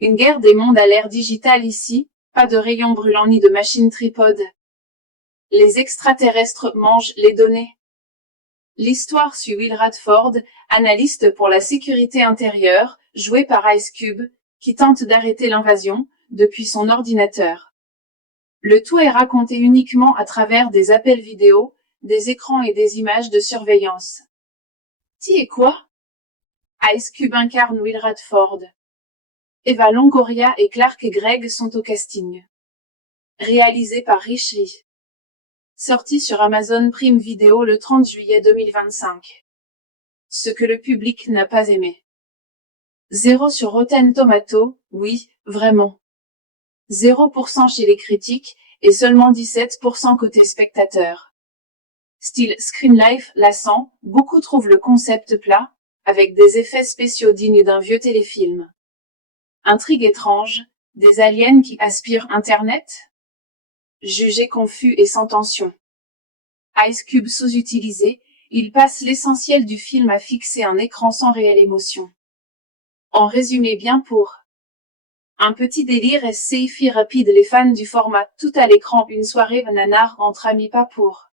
Une guerre des mondes à l'ère digitale ici, pas de rayons brûlants ni de machines tripodes. Les extraterrestres mangent les données. L'histoire suit Will Radford, analyste pour la sécurité intérieure, joué par Ice Cube, qui tente d'arrêter l'invasion, depuis son ordinateur. Le tout est raconté uniquement à travers des appels vidéo, des écrans et des images de surveillance. Qui et quoi? Ice Cube incarne Will Radford. Eva Longoria et Clark Gregg sont au casting. Réalisé par Rich Lee. Sorti sur Amazon Prime Video le 30 juillet 2025. Ce que le public n'a pas aimé. 0 sur Rotten Tomatoes, oui, vraiment. 0% chez les critiques, et seulement 17% côté spectateurs. Style Screen Life lassant, beaucoup trouvent le concept plat, avec des effets spéciaux dignes d'un vieux téléfilm. Intrigue étrange, des aliens qui aspirent Internet? Jugé confus et sans tension. Ice Cube sous-utilisé, il passe l'essentiel du film à fixer un écran sans réelle émotion. En résumé bien pour un petit délire et sci-fi rapide. Les fans du format tout à l'écran, une soirée nanar entre amis, pas pour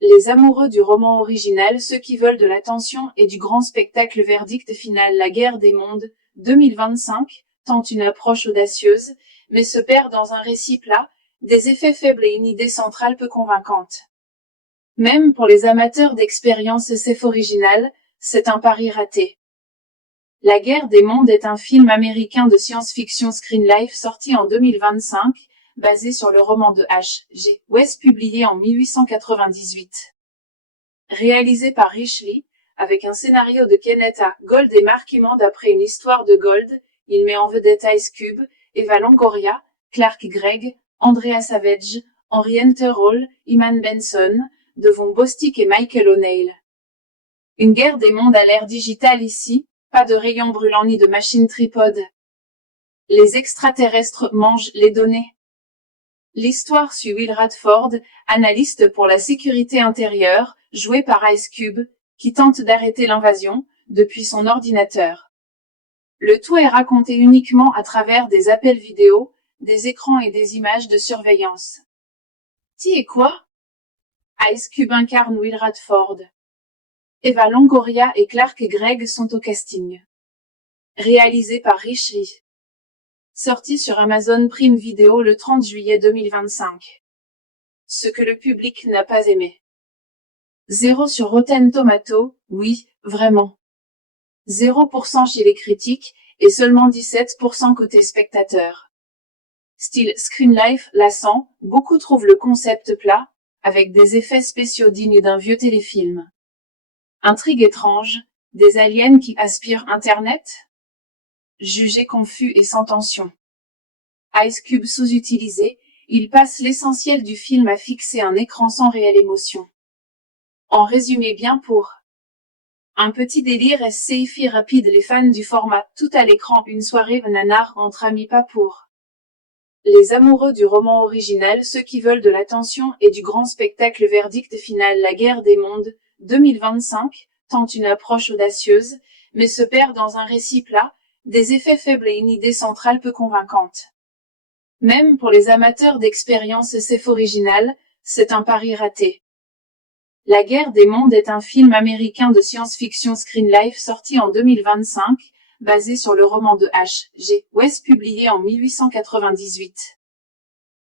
les amoureux du roman original, ceux qui veulent de l'attention et du grand spectacle. Verdict final. La guerre des mondes 2025 tente une approche audacieuse, mais se perd dans un récit plat, des effets faibles et une idée centrale peu convaincante. Même pour les amateurs d'expérience SF originale, c'est un pari raté. La guerre des mondes est un film américain de science-fiction Screen Life sorti en 2025, basé sur le roman de H.G. Wells publié en 1898. Réalisé par Rich Lee, avec un scénario de Kenneth A. Gold et Mark Emmond d'après une histoire de Gold, il met en vedette Ice Cube, Eva Longoria, Clark Gregg, Andrea Savage, Henry Hall, Iman Benson, Devon Bostick et Michael O'Neill. Une guerre des mondes à l'ère digitale ici, pas de rayons brûlants ni de machines tripodes. Les extraterrestres mangent les données. L'histoire suit Will Radford, analyste pour la sécurité intérieure, joué par Ice Cube, qui tente d'arrêter l'invasion, depuis son ordinateur. Le tout est raconté uniquement à travers des appels vidéo, des écrans et des images de surveillance. Qui et quoi? Ice Cube incarne Will Radford. Eva Longoria et Clark Gregg sont au casting. Réalisé par Rich Lee. Sorti sur Amazon Prime Video le 30 juillet 2025. Ce que le public n'a pas aimé. 0 sur Rotten Tomatoes, oui, vraiment. 0% chez les critiques, et seulement 17% côté spectateurs. Style Screen Life lassant, beaucoup trouvent le concept plat, avec des effets spéciaux dignes d'un vieux téléfilm. Intrigue étrange, des aliens qui aspirent Internet? Jugé confus et sans tension. Ice Cube sous-utilisé, il passe l'essentiel du film à fixer un écran sans réelle émotion. En résumé bien pour un petit délire et sci-fi rapide. Les fans du format tout à l'écran, une soirée nanar entre amis, pas pour les amoureux du roman original, ceux qui veulent de l'attention et du grand spectacle. Verdict final. La guerre des mondes 2025 tente une approche audacieuse, mais se perd dans un récit plat, des effets faibles et une idée centrale peu convaincante. Même pour les amateurs d'expérience SF originale, c'est un pari raté. La guerre des mondes est un film américain de science-fiction Screen Life sorti en 2025, basé sur le roman de H.G. Wells publié en 1898.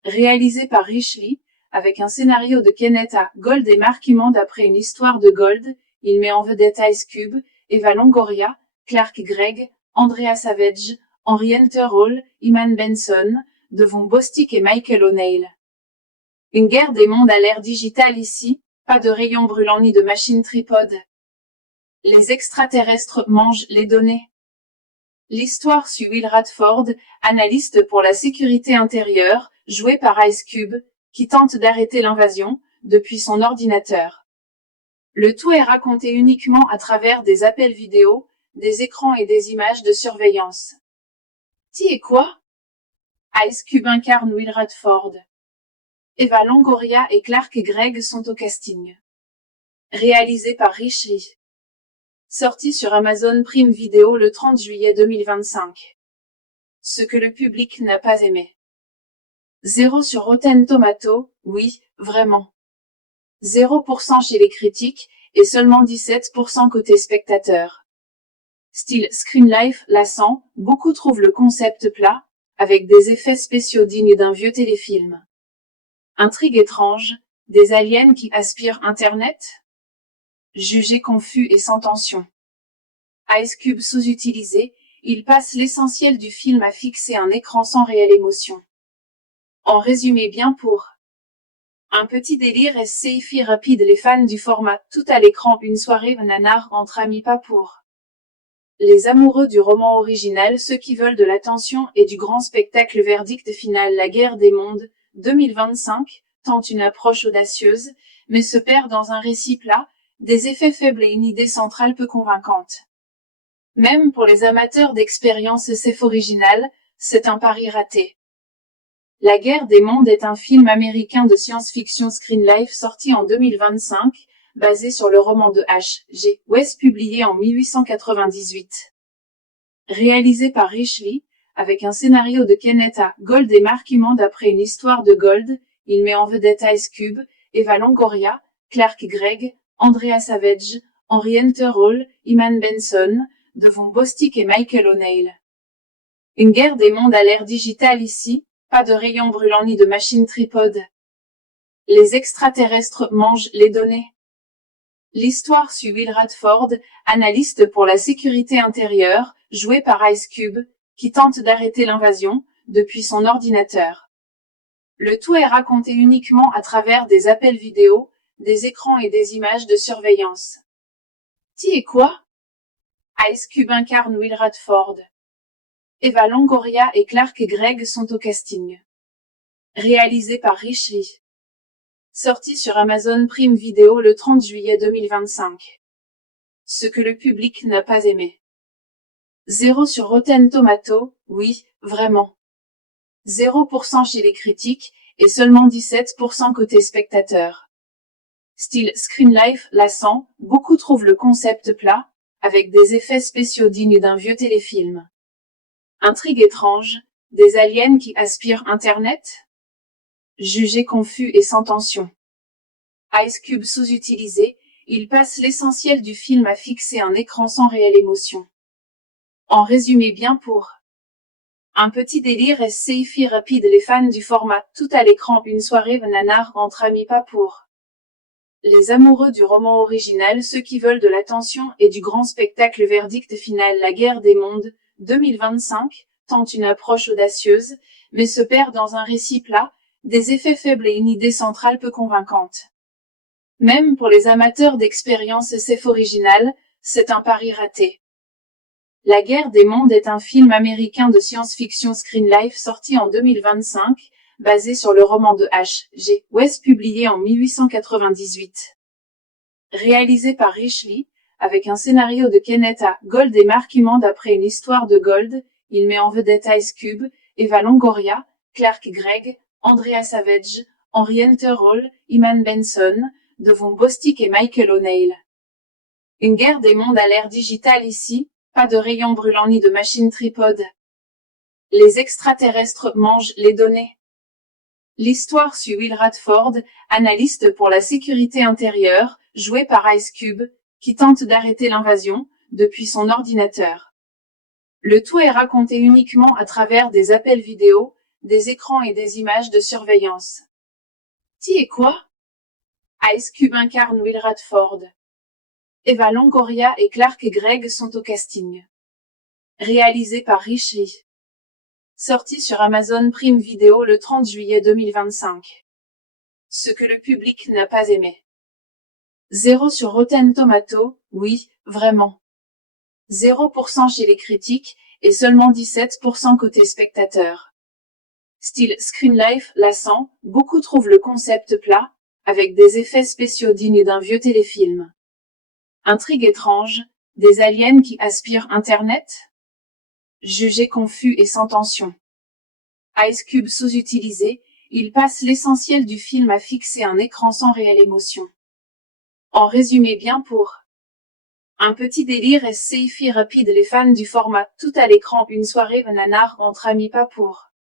Réalisé par Rich Lee, avec un scénario de Kenneth A. Gold et Mark Emmond d'après une histoire de Gold, il met en vedette Ice Cube, Eva Longoria, Clark Gregg, Andrea Savage, Henry Hall, Iman Benson, Devon Bostick et Michael O'Neill. Une guerre des mondes à l'ère digitale ici, pas de rayons brûlants ni de machines tripodes. Les extraterrestres mangent les données. L'histoire suit Will Radford, analyste pour la sécurité intérieure, joué par Ice Cube, qui tente d'arrêter l'invasion, depuis son ordinateur. Le tout est raconté uniquement à travers des appels vidéo, des écrans et des images de surveillance. Qui et quoi? Ice Cube incarne Will Radford. Eva Longoria et Clark Gregg sont au casting. Réalisé par Rich Lee. Sorti sur Amazon Prime Video le 30 juillet 2025. Ce que le public n'a pas aimé. 0 sur Rotten Tomatoes, oui, vraiment. 0% chez les critiques, et seulement 17% côté spectateurs. Style Screen Life lassant, beaucoup trouvent le concept plat, avec des effets spéciaux dignes d'un vieux téléfilm. Intrigue étrange, des aliens qui aspirent Internet? Jugé confus et sans tension. Ice Cube sous-utilisé, il passe l'essentiel du film à fixer un écran sans réelle émotion. En résumé bien pour un petit délire et sci-fi rapide. Les fans du format tout à l'écran, une soirée nanar entre amis, pas pour les amoureux du roman original, ceux qui veulent de l'attention et du grand spectacle. Verdict final. La guerre des mondes, 2025, tente une approche audacieuse, mais se perd dans un récit plat, des effets faibles et une idée centrale peu convaincante. Même pour les amateurs d'expérience SF originale, c'est un pari raté. La guerre des mondes est un film américain de science-fiction Screen Life sorti en 2025, basé sur le roman de H.G. Wells publié en 1898. Réalisé par Rich Lee, avec un scénario de Kenneth A. Gold et Mark Emmond d'après une histoire de Gold, il met en vedette Ice Cube, Eva Longoria, Clark Gregg, Andrea Savage, Henry Hunter Hall, Iman Benson, Devon Bostick et Michael O'Neill. Une guerre des mondes à l'ère digitale ici, pas de rayons brûlants ni de machines tripodes. Les extraterrestres mangent les données. L'histoire suit Will Radford, analyste pour la sécurité intérieure, joué par Ice Cube, qui tente d'arrêter l'invasion, depuis son ordinateur. Le tout est raconté uniquement à travers des appels vidéo, des écrans et des images de surveillance. Qui est quoi? Ice Cube incarne Will Radford. Eva Longoria et Clark Gregg sont au casting. Réalisé par Rich Lee. Sorti sur Amazon Prime Video le 30 juillet 2025. Ce que le public n'a pas aimé. 0 sur Rotten Tomatoes, oui, vraiment. 0% chez les critiques, et seulement 17% côté spectateurs. Style Screen Life lassant, beaucoup trouvent le concept plat, avec des effets spéciaux dignes d'un vieux téléfilm. Intrigue étrange, des aliens qui aspirent Internet? Jugé confus et sans tension. Ice Cube sous-utilisé, il passe l'essentiel du film à fixer un écran sans réelle émotion. En résumé bien pour un petit délire et sci-fi rapide. Les fans du format tout à l'écran, une soirée nanar entre amis, pas pour les amoureux du roman original, ceux qui veulent de l'attention et du grand spectacle. Verdict final. La guerre des mondes, 2025, tente une approche audacieuse, mais se perd dans un récit plat, des effets faibles et une idée centrale peu convaincante. Même pour les amateurs d'expérience SF originale, c'est un pari raté. La guerre des mondes est un film américain de science-fiction Screen Life sorti en 2025, basé sur le roman de H.G. Wells publié en 1898. Réalisé par Rich Lee, avec un scénario de Kenneth A. Gold et Mark Emmond d'après une histoire de Gold, il met en vedette Ice Cube, Eva Longoria, Clark Gregg, Andrea Savage, Henry Hunter Hall, Iman Benson, Devon Bostick et Michael O'Neill. Une guerre des mondes à l'ère digitale ici, pas de rayons brûlants ni de machines tripodes. Les extraterrestres mangent les données. L'histoire suit Will Radford, analyste pour la sécurité intérieure, joué par Ice Cube, qui tente d'arrêter l'invasion, depuis son ordinateur. Le tout est raconté uniquement à travers des appels vidéo, des écrans et des images de surveillance. Qui est quoi? Ice Cube incarne Will Radford. Eva Longoria et Clark Gregg sont au casting. Réalisé par Rich Lee. Sorti sur Amazon Prime Video le 30 juillet 2025. Ce que le public n'a pas aimé. 0 sur Rotten Tomatoes, oui, vraiment. 0% chez les critiques, et seulement 17% côté spectateurs. Style Screen Life lassant, beaucoup trouvent le concept plat, avec des effets spéciaux dignes d'un vieux téléfilm. Intrigue étrange, des aliens qui aspirent Internet? Jugé confus et sans tension. Ice Cube sous-utilisé, il passe l'essentiel du film à fixer un écran sans réelle émotion. En résumé bien pour un petit délire et sci-fi rapide. Les fans du format tout à l'écran, une soirée nanar entre amis, pas pour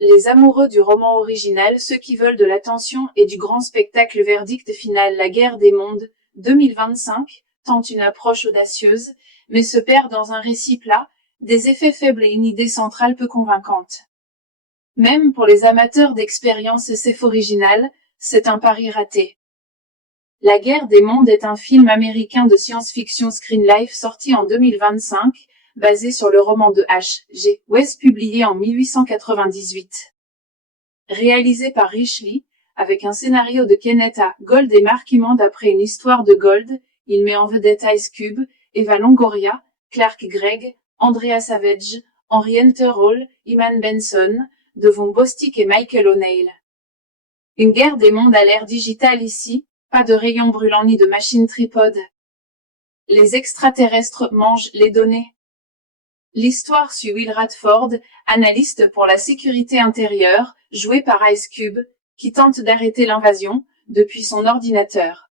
les amoureux du roman original, ceux qui veulent de l'attention et du grand spectacle. Verdict final. La guerre des mondes, 2025, tente une approche audacieuse, mais se perd dans un récit plat, des effets faibles et une idée centrale peu convaincante. Même pour les amateurs d'expérience SF originale, c'est un pari raté. La guerre des mondes est un film américain de science-fiction Screen Life sorti en 2025, basé sur le roman de H.G. Wells publié en 1898. Réalisé par Rich Lee, avec un scénario de Kenneth A. Gold et Mark Emmond d'après une histoire de Gold, il met en vedette Ice Cube, Eva Longoria, Clark Gregg, Andrea Savage, Henry Hunter Hall, Iman Benson, Devon Bostick et Michael O'Neill. Une guerre des mondes à l'ère digitale ici, pas de rayons brûlants ni de machines tripodes. Les extraterrestres mangent les données. L'histoire suit Will Radford, analyste pour la sécurité intérieure, joué par Ice Cube, qui tente d'arrêter l'invasion, depuis son ordinateur.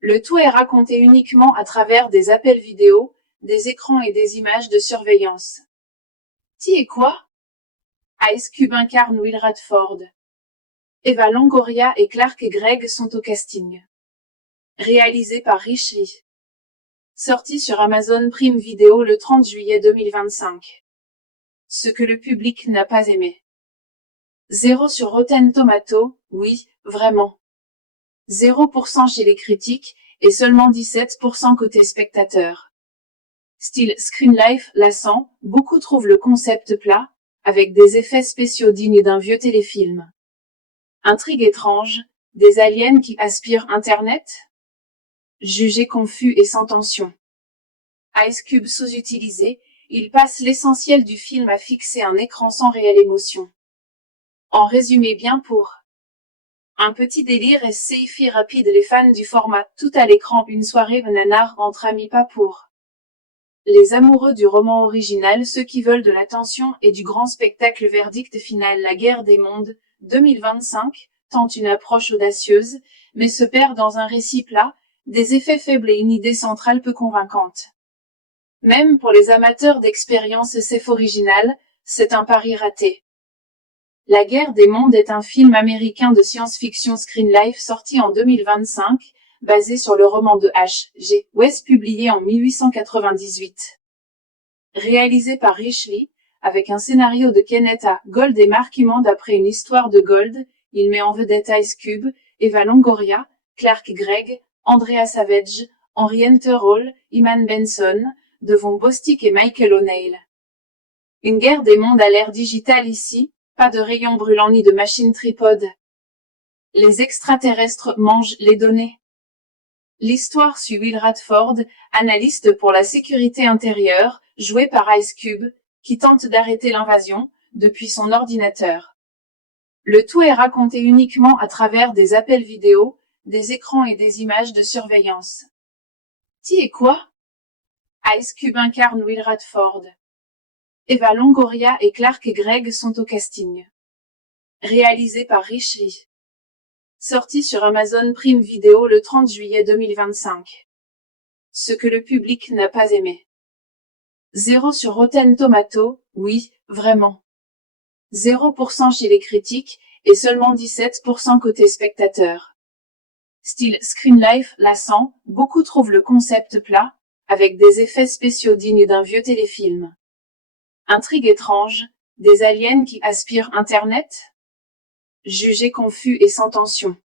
Le tout est raconté uniquement à travers des appels vidéo, des écrans et des images de surveillance. Qui est quoi? Ice Cube incarne Will Radford. Eva Longoria et Clark Gregg sont au casting. Réalisé par Rich Lee. Sorti sur Amazon Prime Video le 30 juillet 2025. Ce que le public n'a pas aimé. 0 sur Rotten Tomatoes, oui, vraiment. 0% chez les critiques, et seulement 17% côté spectateurs. Style Screen Life lassant, beaucoup trouvent le concept plat, avec des effets spéciaux dignes d'un vieux téléfilm. Intrigue étrange, des aliens qui aspirent Internet? Jugé confus et sans tension. Ice Cube sous-utilisé, il passe l'essentiel du film à fixer un écran sans réelle émotion. En résumé bien pour un petit délire et sci-fi rapide. Les fans du format tout à l'écran, une soirée nanar entre amis, pas pour les amoureux du roman original, ceux qui veulent de la tension et du grand spectacle. Verdict final. La guerre des mondes 2025 tente une approche audacieuse, mais se perd dans un récit plat, des effets faibles et une idée centrale peu convaincante. Même pour les amateurs d'expérience SF originale, c'est un pari raté. La guerre des mondes est un film américain de science-fiction Screen Life sorti en 2025, basé sur le roman de H.G. Wells publié en 1898. Réalisé par Rich Lee, avec un scénario de Kenneth A. Gold et Mark Emmond d'après une histoire de Gold, il met en vedette Ice Cube, Eva Longoria, Clark Gregg, Andrea Savage, Henry Hunter Hall, Iman Benson, Devon Bostick et Michael O'Neill. Une guerre des mondes à l'ère digitale ici, pas de rayons brûlants ni de machines tripodes. Les extraterrestres mangent les données. L'histoire suit Will Radford, analyste pour la sécurité intérieure, joué par Ice Cube, qui tente d'arrêter l'invasion, depuis son ordinateur. Le tout est raconté uniquement à travers des appels vidéo, des écrans et des images de surveillance. Qui est quoi? Ice Cube incarne Will Radford. Eva Longoria et Clark Gregg sont au casting. Réalisé par Rich Lee. Sorti sur Amazon Prime Video le 30 juillet 2025. Ce que le public n'a pas aimé. 0 sur Rotten Tomatoes, oui, vraiment. 0% chez les critiques, et seulement 17% côté spectateurs. Style Screen Life lassant, beaucoup trouvent le concept plat, avec des effets spéciaux dignes d'un vieux téléfilm. Intrigue étrange, des aliens qui aspirent Internet? Jugé confus et sans tension.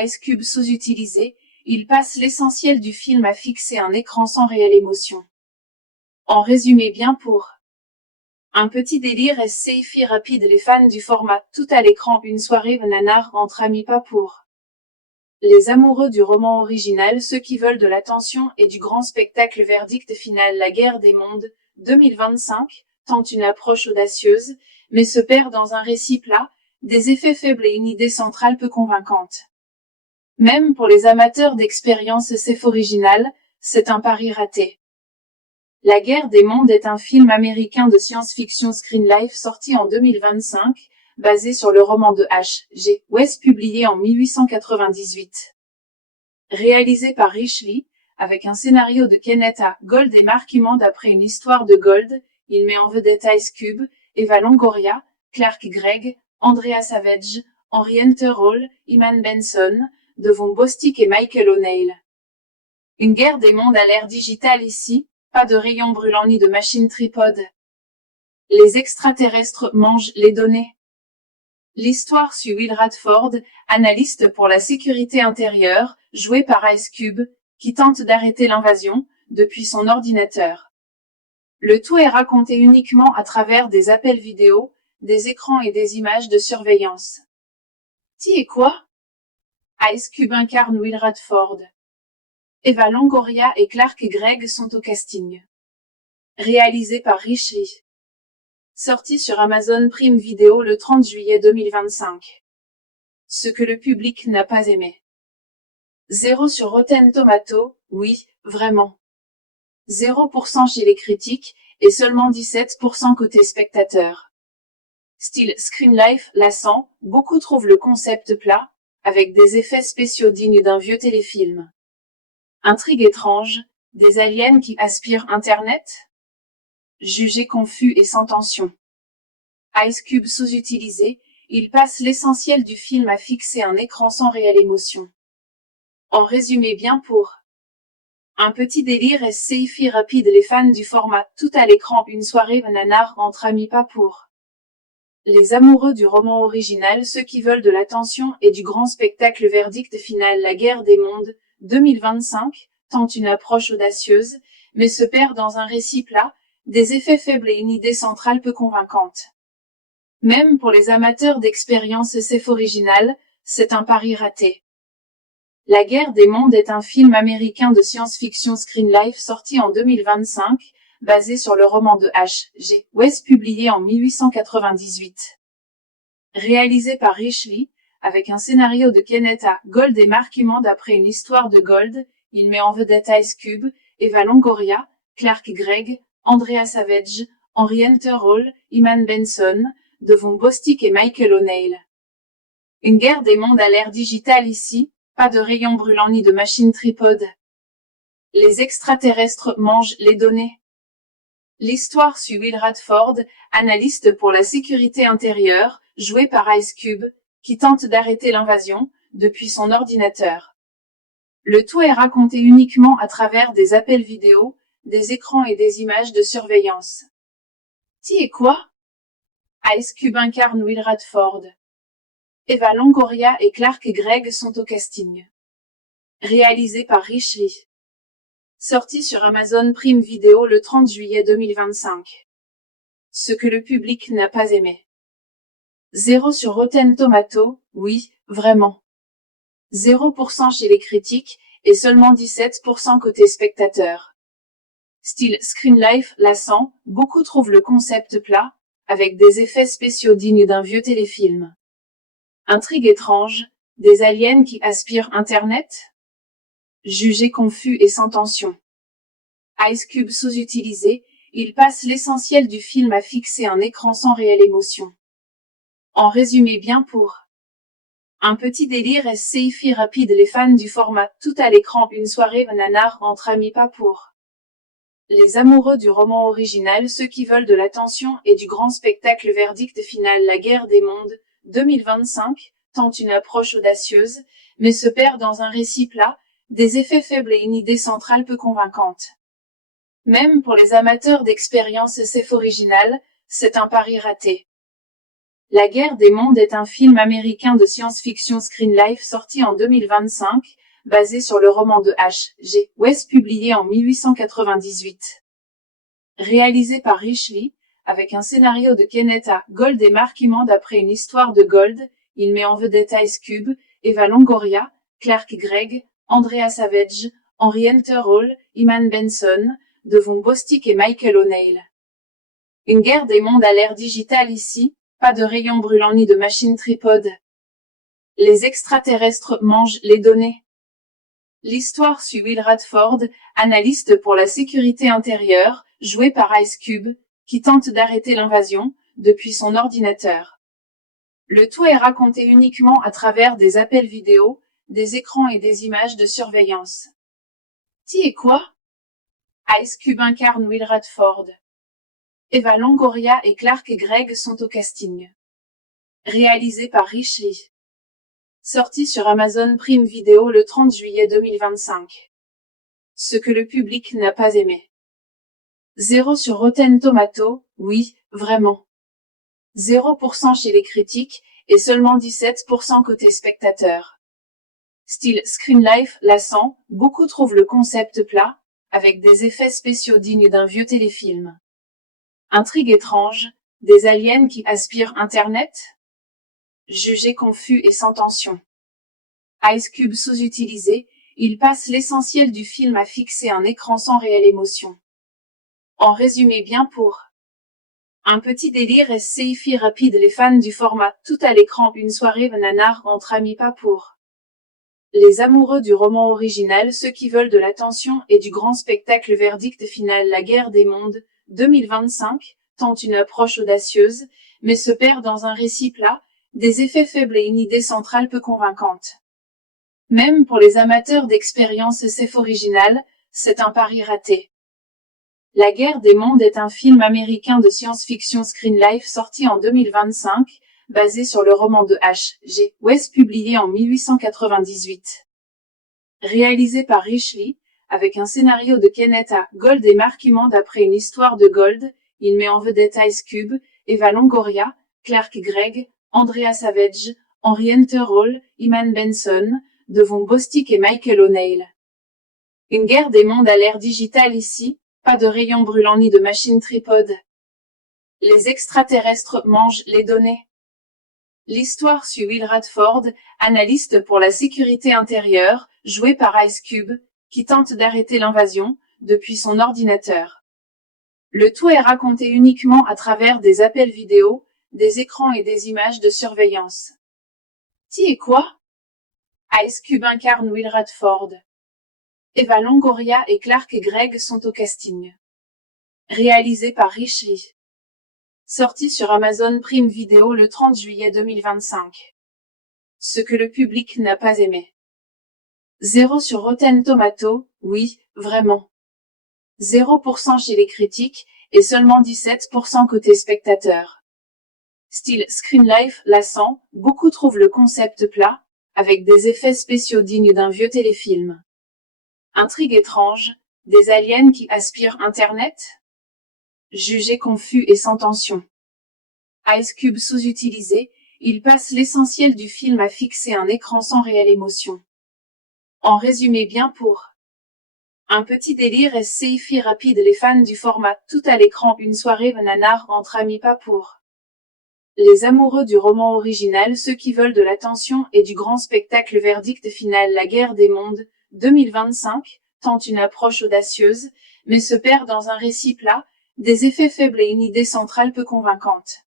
Ice Cube sous-utilisé, il passe l'essentiel du film à fixer un écran sans réelle émotion. En résumé bien pour un petit délire et sci-fi rapide. Les fans du format tout à l'écran, une soirée nanar entre amis, pas pour les amoureux du roman original, ceux qui veulent de la tension et du grand spectacle. Verdict final. La guerre des mondes 2025 tente une approche audacieuse, mais se perd dans un récit plat, des effets faibles et une idée centrale peu convaincante. Même pour les amateurs d'expérience SF originale, c'est un pari raté. La guerre des mondes est un film américain de science-fiction Screen Life sorti en 2025, basé sur le roman de H.G. Wells publié en 1898. Réalisé par Rich Lee, avec un scénario de Kenneth A. Gold et Mark Emmond d'après une histoire de Gold, il met en vedette Ice Cube, Eva Longoria, Clark Gregg, Andrea Savage, Henry Hunter Hall, Iman Benson, Devon Bostick et Michael O'Neill. Une guerre des mondes à l'ère digitale ici, pas de rayons brûlants ni de machines tripodes. Les extraterrestres mangent les données. L'histoire suit Will Radford, analyste pour la sécurité intérieure, joué par Ice Cube, qui tente d'arrêter l'invasion, depuis son ordinateur. Le tout est raconté uniquement à travers des appels vidéo, des écrans et des images de surveillance. Qui et quoi? Ice Cube incarne Will Radford. Eva Longoria et Clark Gregg sont au casting. Réalisé par Rich Lee. Sorti sur Amazon Prime Video le 30 juillet 2025. Ce que le public n'a pas aimé. 0 sur Rotten Tomatoes, oui, vraiment. 0% chez les critiques, et seulement 17% côté spectateurs. Style Screen Life lassant, beaucoup trouvent le concept plat, avec des effets spéciaux dignes d'un vieux téléfilm. Intrigue étrange, des aliens qui aspirent Internet? Jugé confus et sans tension. Ice Cube sous-utilisé, il passe l'essentiel du film à fixer un écran sans réelle émotion. En résumé bien pour un petit délire et sci-fi rapide. Les fans du format tout à l'écran, une soirée nanar entre amis, pas pour les amoureux du roman original, ceux qui veulent de l'attention et du grand spectacle. Verdict final. La guerre des mondes, 2025, tente une approche audacieuse, mais se perd dans un récit plat, des effets faibles et une idée centrale peu convaincante. Même pour les amateurs d'expérience SF originale, c'est un pari raté. La guerre des mondes est un film américain de science-fiction Screen Life sorti en 2025, basé sur le roman de H.G. Wells publié en 1898. Réalisé par Rich Lee, avec un scénario de Kenneth A. Gold et Mark Emmond d'après une histoire de Gold, il met en vedette Ice Cube, Eva Longoria, Clark Gregg, Andrea Savage, Henry Hunter Hall, Iman Benson, Devon Bostick et Michael O'Neill. Une guerre des mondes à l'ère digitale ici, pas de rayons brûlants ni de machines tripodes. Les extraterrestres mangent les données. L'histoire suit Will Radford, analyste pour la sécurité intérieure, joué par Ice Cube, qui tente d'arrêter l'invasion, depuis son ordinateur. Le tout est raconté uniquement à travers des appels vidéo, des écrans et des images de surveillance. Qui et quoi? Ice Cube incarne Will Radford. Eva Longoria et Clark Gregg sont au casting. Réalisé par Rich Lee. Sorti sur Amazon Prime Video le 30 juillet 2025. Ce que le public n'a pas aimé. 0 sur Rotten Tomatoes, oui, vraiment. 0% chez les critiques, et seulement 17% côté spectateurs. Style Screen Life lassant, beaucoup trouvent le concept plat, avec des effets spéciaux dignes d'un vieux téléfilm. Intrigue étrange, des aliens qui aspirent Internet? Jugé confus et sans tension. Ice Cube sous-utilisé, il passe l'essentiel du film à fixer un écran sans réelle émotion. En résumé bien pour un petit délire et sci-fi rapide. Les fans du format tout à l'écran, une soirée nanar entre amis, pas pour les amoureux du roman original, ceux qui veulent de l'attention et du grand spectacle. Verdict final. La guerre des mondes, 2025, tente une approche audacieuse, mais se perd dans un récit plat, des effets faibles et une idée centrale peu convaincante. Même pour les amateurs d'expérience SF originale, c'est un pari raté. La guerre des mondes est un film américain de science-fiction Screen Life sorti en 2025, basé sur le roman de H.G. Wells publié en 1898. Réalisé par Rich Lee, avec un scénario de Kenneth A. Gold et Mark Emmond d'après une histoire de Gold, il met en vedette Ice Cube, Eva Longoria, Clark Gregg, Andrea Savage, Henry Hunter Hall, Iman Benson, Devon Bostick et Michael O'Neill. Une guerre des mondes à l'ère digitale ici, pas de rayons brûlants ni de machines tripodes. Les extraterrestres mangent les données. L'histoire suit Will Radford, analyste pour la sécurité intérieure, joué par Ice Cube, qui tente d'arrêter l'invasion, depuis son ordinateur. Le tout est raconté uniquement à travers des appels vidéo, des écrans et des images de surveillance. Qui et quoi? Ice Cube incarne Will Radford. Eva Longoria et Clark Gregg sont au casting. Réalisé par Rich Lee. Sorti sur Amazon Prime Video le 30 juillet 2025. Ce que le public n'a pas aimé. 0 sur Rotten Tomatoes, oui, vraiment. 0% chez les critiques, et seulement 17% côté spectateur. Style Screen Life lassant, beaucoup trouvent le concept plat, avec des effets spéciaux dignes d'un vieux téléfilm. Intrigue étrange, des aliens qui aspirent Internet? Jugé confus et sans tension. Ice Cube sous-utilisé, il passe l'essentiel du film à fixer un écran sans réelle émotion. En résumé bien pour un petit délire et sci-fi rapide, les fans du format tout à l'écran, une soirée nanar entre amis, pas pour les amoureux du roman original, ceux qui veulent de l'attention et du grand spectacle. Verdict final: La guerre des mondes, 2025, tente une approche audacieuse, mais se perd dans un récit plat, des effets faibles et une idée centrale peu convaincante. Même pour les amateurs d'expérience SF originale, c'est un pari raté. La guerre des mondes est un film américain de science-fiction Screen Life sorti en 2025, basé sur le roman de H.G. Wells publié en 1898. Réalisé par Rich Lee, avec un scénario de Kenneth A. Gold et Mark Emmond d'après une histoire de Gold, il met en vedette Ice Cube, Eva Longoria, Clark Gregg, Andrea Savage, Henry Hunter Hall, Iman Benson, Devon Bostick et Michael O'Neill. Une guerre des mondes à l'ère digitale ici, pas de rayons brûlants ni de machines tripodes. Les extraterrestres mangent les données. L'histoire suit Will Radford, analyste pour la sécurité intérieure, joué par Ice Cube, qui tente d'arrêter l'invasion, depuis son ordinateur. Le tout est raconté uniquement à travers des appels vidéo, des écrans et des images de surveillance. Qui est quoi? Ice Cube incarne Will Radford. Eva Longoria et Clark Gregg sont au casting. Réalisé par Rich Lee. Sorti sur Amazon Prime Video le 30 juillet 2025. Ce que le public n'a pas aimé. 0 sur Rotten Tomatoes, oui, vraiment. 0% chez les critiques, et seulement 17% côté spectateur. Style Screen Life lassant, beaucoup trouvent le concept plat, avec des effets spéciaux dignes d'un vieux téléfilm. Intrigue étrange, des aliens qui aspirent Internet? Jugé confus et sans tension. Ice Cube sous-utilisé, il passe l'essentiel du film à fixer un écran sans réelle émotion. En résumé bien pour un petit délire et sci-fi rapide, les fans du format tout à l'écran, une soirée nanar entre amis, pas pour les amoureux du roman original, ceux qui veulent de l'attention et du grand spectacle. Verdict final: La guerre des mondes, 2025, tente une approche audacieuse, mais se perd dans un récit plat, des effets faibles et une idée centrale peu convaincante.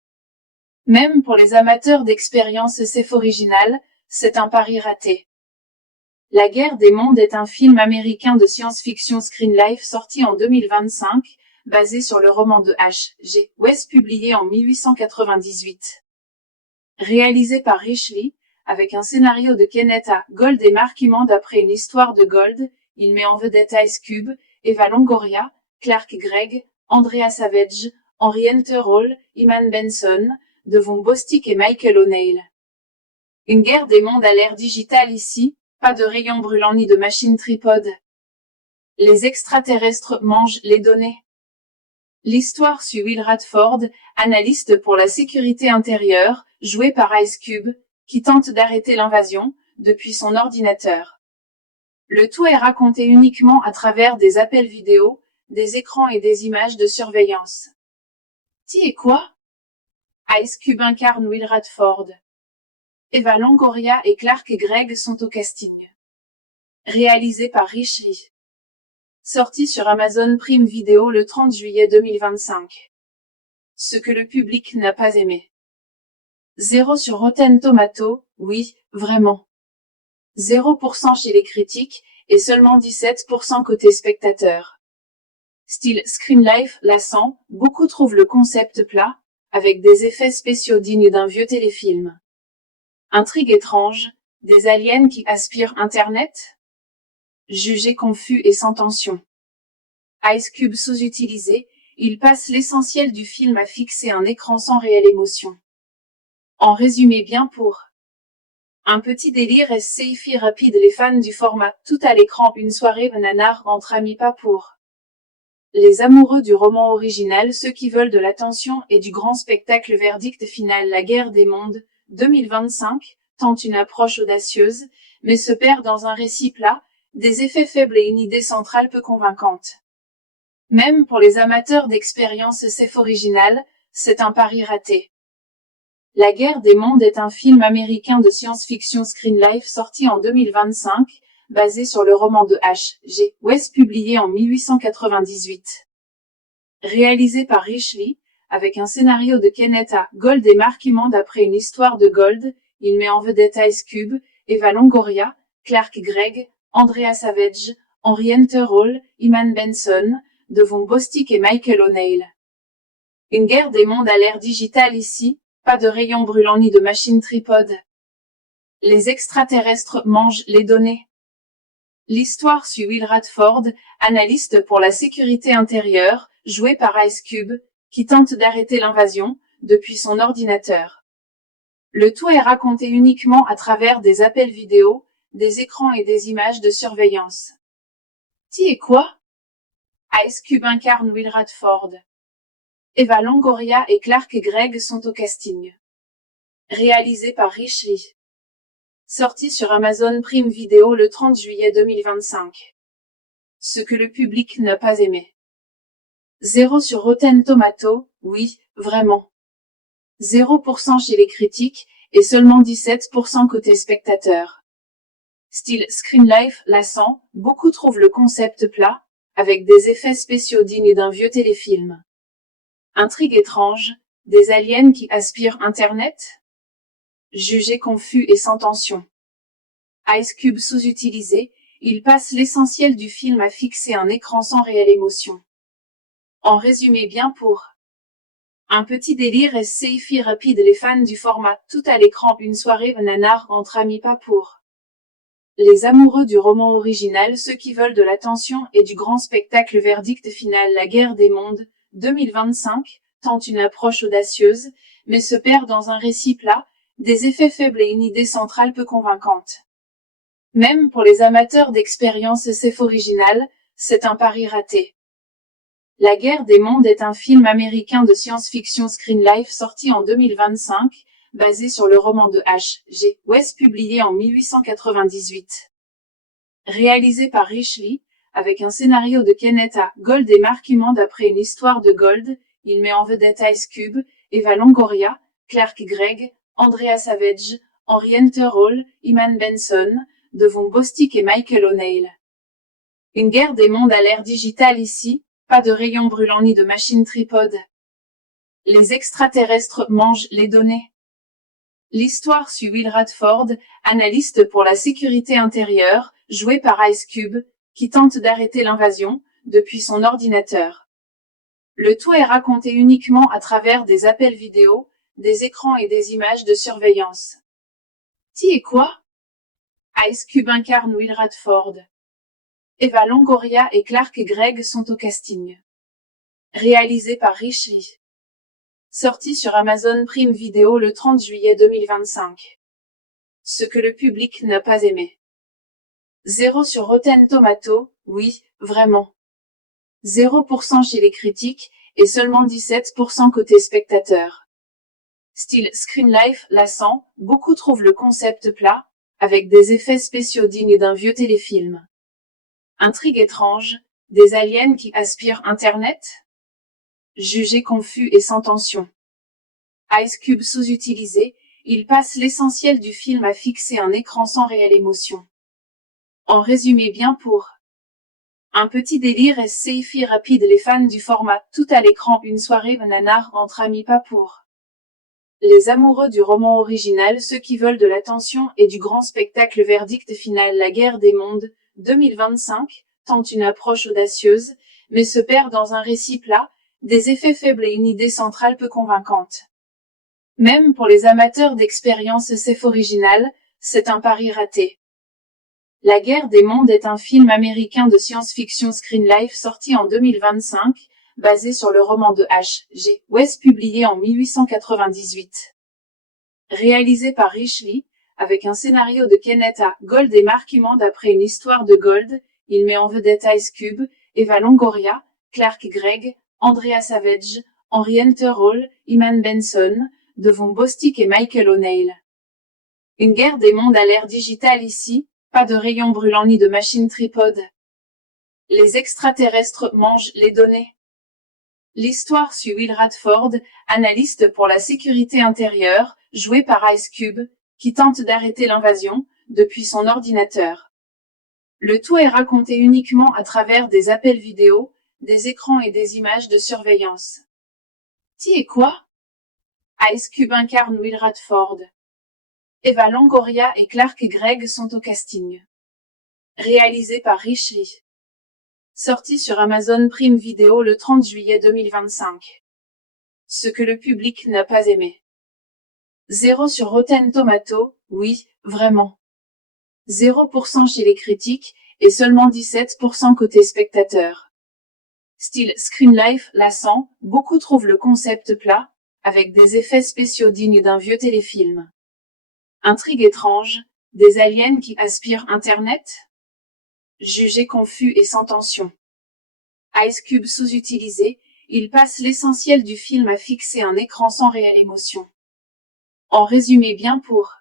Même pour les amateurs d'expérience SF originale, c'est un pari raté. La guerre des mondes est un film américain de science-fiction Screen Life sorti en 2025, basé sur le roman de H.G. Wells publié en 1898. Réalisé par Rich Lee, avec un scénario de Kenneth A. Gold et Mark Emmond d'après une histoire de Gold, il met en vedette Ice Cube, Eva Longoria, Clark Gregg, Andrea Savage, Henry Hunter Hall, Iman Benson, Devon Bostick et Michael O'Neill. Une guerre des mondes à l'ère digitale ici, pas de rayons brûlants ni de machines tripodes. Les extraterrestres mangent les données. L'histoire suit Will Radford, analyste pour la sécurité intérieure, joué par Ice Cube, qui tente d'arrêter l'invasion, depuis son ordinateur. Le tout est raconté uniquement à travers des appels vidéo, des écrans et des images de surveillance. Qui est quoi? Ice Cube incarne Will Radford. Eva Longoria et Clark Gregg sont au casting. Réalisé par Rich Lee. Sorti sur Amazon Prime Video le 30 juillet 2025. Ce que le public n'a pas aimé. 0 sur Rotten Tomatoes, oui, vraiment. 0% chez les critiques, et seulement 17% côté spectateur. Style Screen Life lassant, beaucoup trouvent le concept plat, avec des effets spéciaux dignes d'un vieux téléfilm. Intrigue étrange, des aliens qui aspirent Internet? Jugé confus et sans tension. Ice Cube sous-utilisé, il passe l'essentiel du film à fixer un écran sans réelle émotion. En résumé bien pour un petit délire et sci-fi rapide, les fans du format tout à l'écran, une soirée nanar entre amis, pas pour les amoureux du roman original, ceux qui veulent de l'attention et du grand spectacle. Verdict final: La guerre des mondes, 2025, tente une approche audacieuse, mais se perd dans un récit plat, des effets faibles et une idée centrale peu convaincante. Même pour les amateurs d'expériences SF originales, c'est un pari raté. La guerre des mondes est un film américain de science-fiction Screen Life sorti en 2025, basé sur le roman de H.G. Wells publié en 1898. Réalisé par Rich Lee, avec un scénario de Kenneth A. Gold et Mark Emmond d'après une histoire de Gold, il met en vedette Ice Cube, Eva Longoria, Clark Gregg, Andrea Savage, Henry Hunter Hall, Iman Benson, Devon Bostick et Michael O'Neill. Une guerre des mondes à l'ère digitale ici, pas de rayons brûlants ni de machines tripodes. Les extraterrestres mangent les données. L'histoire suit Will Radford, analyste pour la sécurité intérieure, joué par Ice Cube, qui tente d'arrêter l'invasion, depuis son ordinateur. Le tout est raconté uniquement à travers des appels vidéo, des écrans et des images de surveillance. Qui est quoi? Ice Cube incarne Will Radford. Eva Longoria et Clark Gregg sont au casting. Réalisé par Rich Lee. Sorti sur Amazon Prime Video le 30 juillet 2025. Ce que le public n'a pas aimé. 0 sur Rotten Tomatoes, oui, vraiment. 0% chez les critiques, et seulement 17% côté spectateurs. Style Screen Life lassant, beaucoup trouvent le concept plat, avec des effets spéciaux dignes d'un vieux téléfilm. Intrigue étrange, des aliens qui aspirent Internet? Jugé confus et sans tension. Ice Cube sous-utilisé, il passe l'essentiel du film à fixer un écran sans réelle émotion. En résumé bien pour un petit délire et sci-fi rapide, les fans du format tout à l'écran, une soirée nanar entre amis, pas pour les amoureux du roman original, ceux qui veulent de l'attention et du grand spectacle. Verdict final. La guerre des mondes 2025 tente une approche audacieuse, mais se perd dans un récit plat, des effets faibles et une idée centrale peu convaincante. Même pour les amateurs d'expériences SF originales, c'est un pari raté. La guerre des mondes est un film américain de science-fiction Screen Life sorti en 2025, basé sur le roman de H.G. Wells publié en 1898. Réalisé par Rich Lee, avec un scénario de Kenneth A. Gold et Mark Emmond d'après une histoire de Gold, il met en vedette Ice Cube, Eva Longoria, Clark Gregg, Andrea Savage, Henry Hunter Hall, Iman Benson, Devon Bostick et Michael O'Neill. Une guerre des mondes à l'ère digitale ici, pas de rayons brûlants ni de machines tripodes. Les extraterrestres mangent les données. L'histoire suit Will Radford, analyste pour la sécurité intérieure, joué par Ice Cube, qui tente d'arrêter l'invasion, depuis son ordinateur. Le tout est raconté uniquement à travers des appels vidéo, des écrans et des images de surveillance. Qui est quoi? Ice Cube incarne Will Radford. Eva Longoria et Clark Gregg sont au casting. Réalisé par Rich Lee. Sorti sur Amazon Prime Video le 30 juillet 2025. Ce que le public n'a pas aimé. 0 sur Rotten Tomatoes, oui, vraiment. 0% chez les critiques, et seulement 17% côté spectateurs. Style Screen Life lassant, beaucoup trouvent le concept plat, avec des effets spéciaux dignes d'un vieux téléfilm. Intrigue étrange, des aliens qui aspirent Internet? Jugé confus et sans tension. Ice Cube sous-utilisé, il passe l'essentiel du film à fixer un écran sans réelle émotion. En résumé bien pour un petit délire et sci-fi rapide, les fans du format tout à l'écran, une soirée nanar entre amis, pas pour les amoureux du roman original, ceux qui veulent de l'attention et du grand spectacle. Verdict final. La guerre des mondes 2025 tente une approche audacieuse, mais se perd dans un récit plat, des effets faibles et une idée centrale peu convaincante. Même pour les amateurs d'expériences SF originales, c'est un pari raté. La guerre des mondes est un film américain de science-fiction Screen Life sorti en 2025, basé sur le roman de H.G. Wells publié en 1898. Réalisé par Rich Lee, avec un scénario de Kenneth A. Gold et Mark Emmond d'après une histoire de Gold, il met en vedette Ice Cube, Eva Longoria, Clark Gregg, Andrea Savage, Henry Hunter Hall, Iman Benson, de Von Bostic et Michael O'Neill. Une guerre des mondes à l'ère digitale ici, pas de rayons brûlants ni de machines tripodes. Les extraterrestres mangent les données. L'histoire suit Will Radford, analyste pour la sécurité intérieure, joué par Ice Cube, qui tente d'arrêter l'invasion, depuis son ordinateur. Le tout est raconté uniquement à travers des appels vidéo, des écrans et des images de surveillance. Qui et quoi? Ice Cube incarne Will Radford. Eva Longoria et Clark Gregg sont au casting. Réalisé par Rich Lee. Sorti sur Amazon Prime Video le 30 juillet 2025. Ce que le public n'a pas aimé. 0 sur Rotten Tomatoes, oui, vraiment. 0% chez les critiques, et seulement 17% côté spectateurs. Style Screen Life lassant, beaucoup trouvent le concept plat, avec des effets spéciaux dignes d'un vieux téléfilm. Intrigue étrange, des aliens qui aspirent Internet? Jugé confus et sans tension. Ice Cube sous-utilisé, il passe l'essentiel du film à fixer un écran sans réelle émotion. En résumé bien pour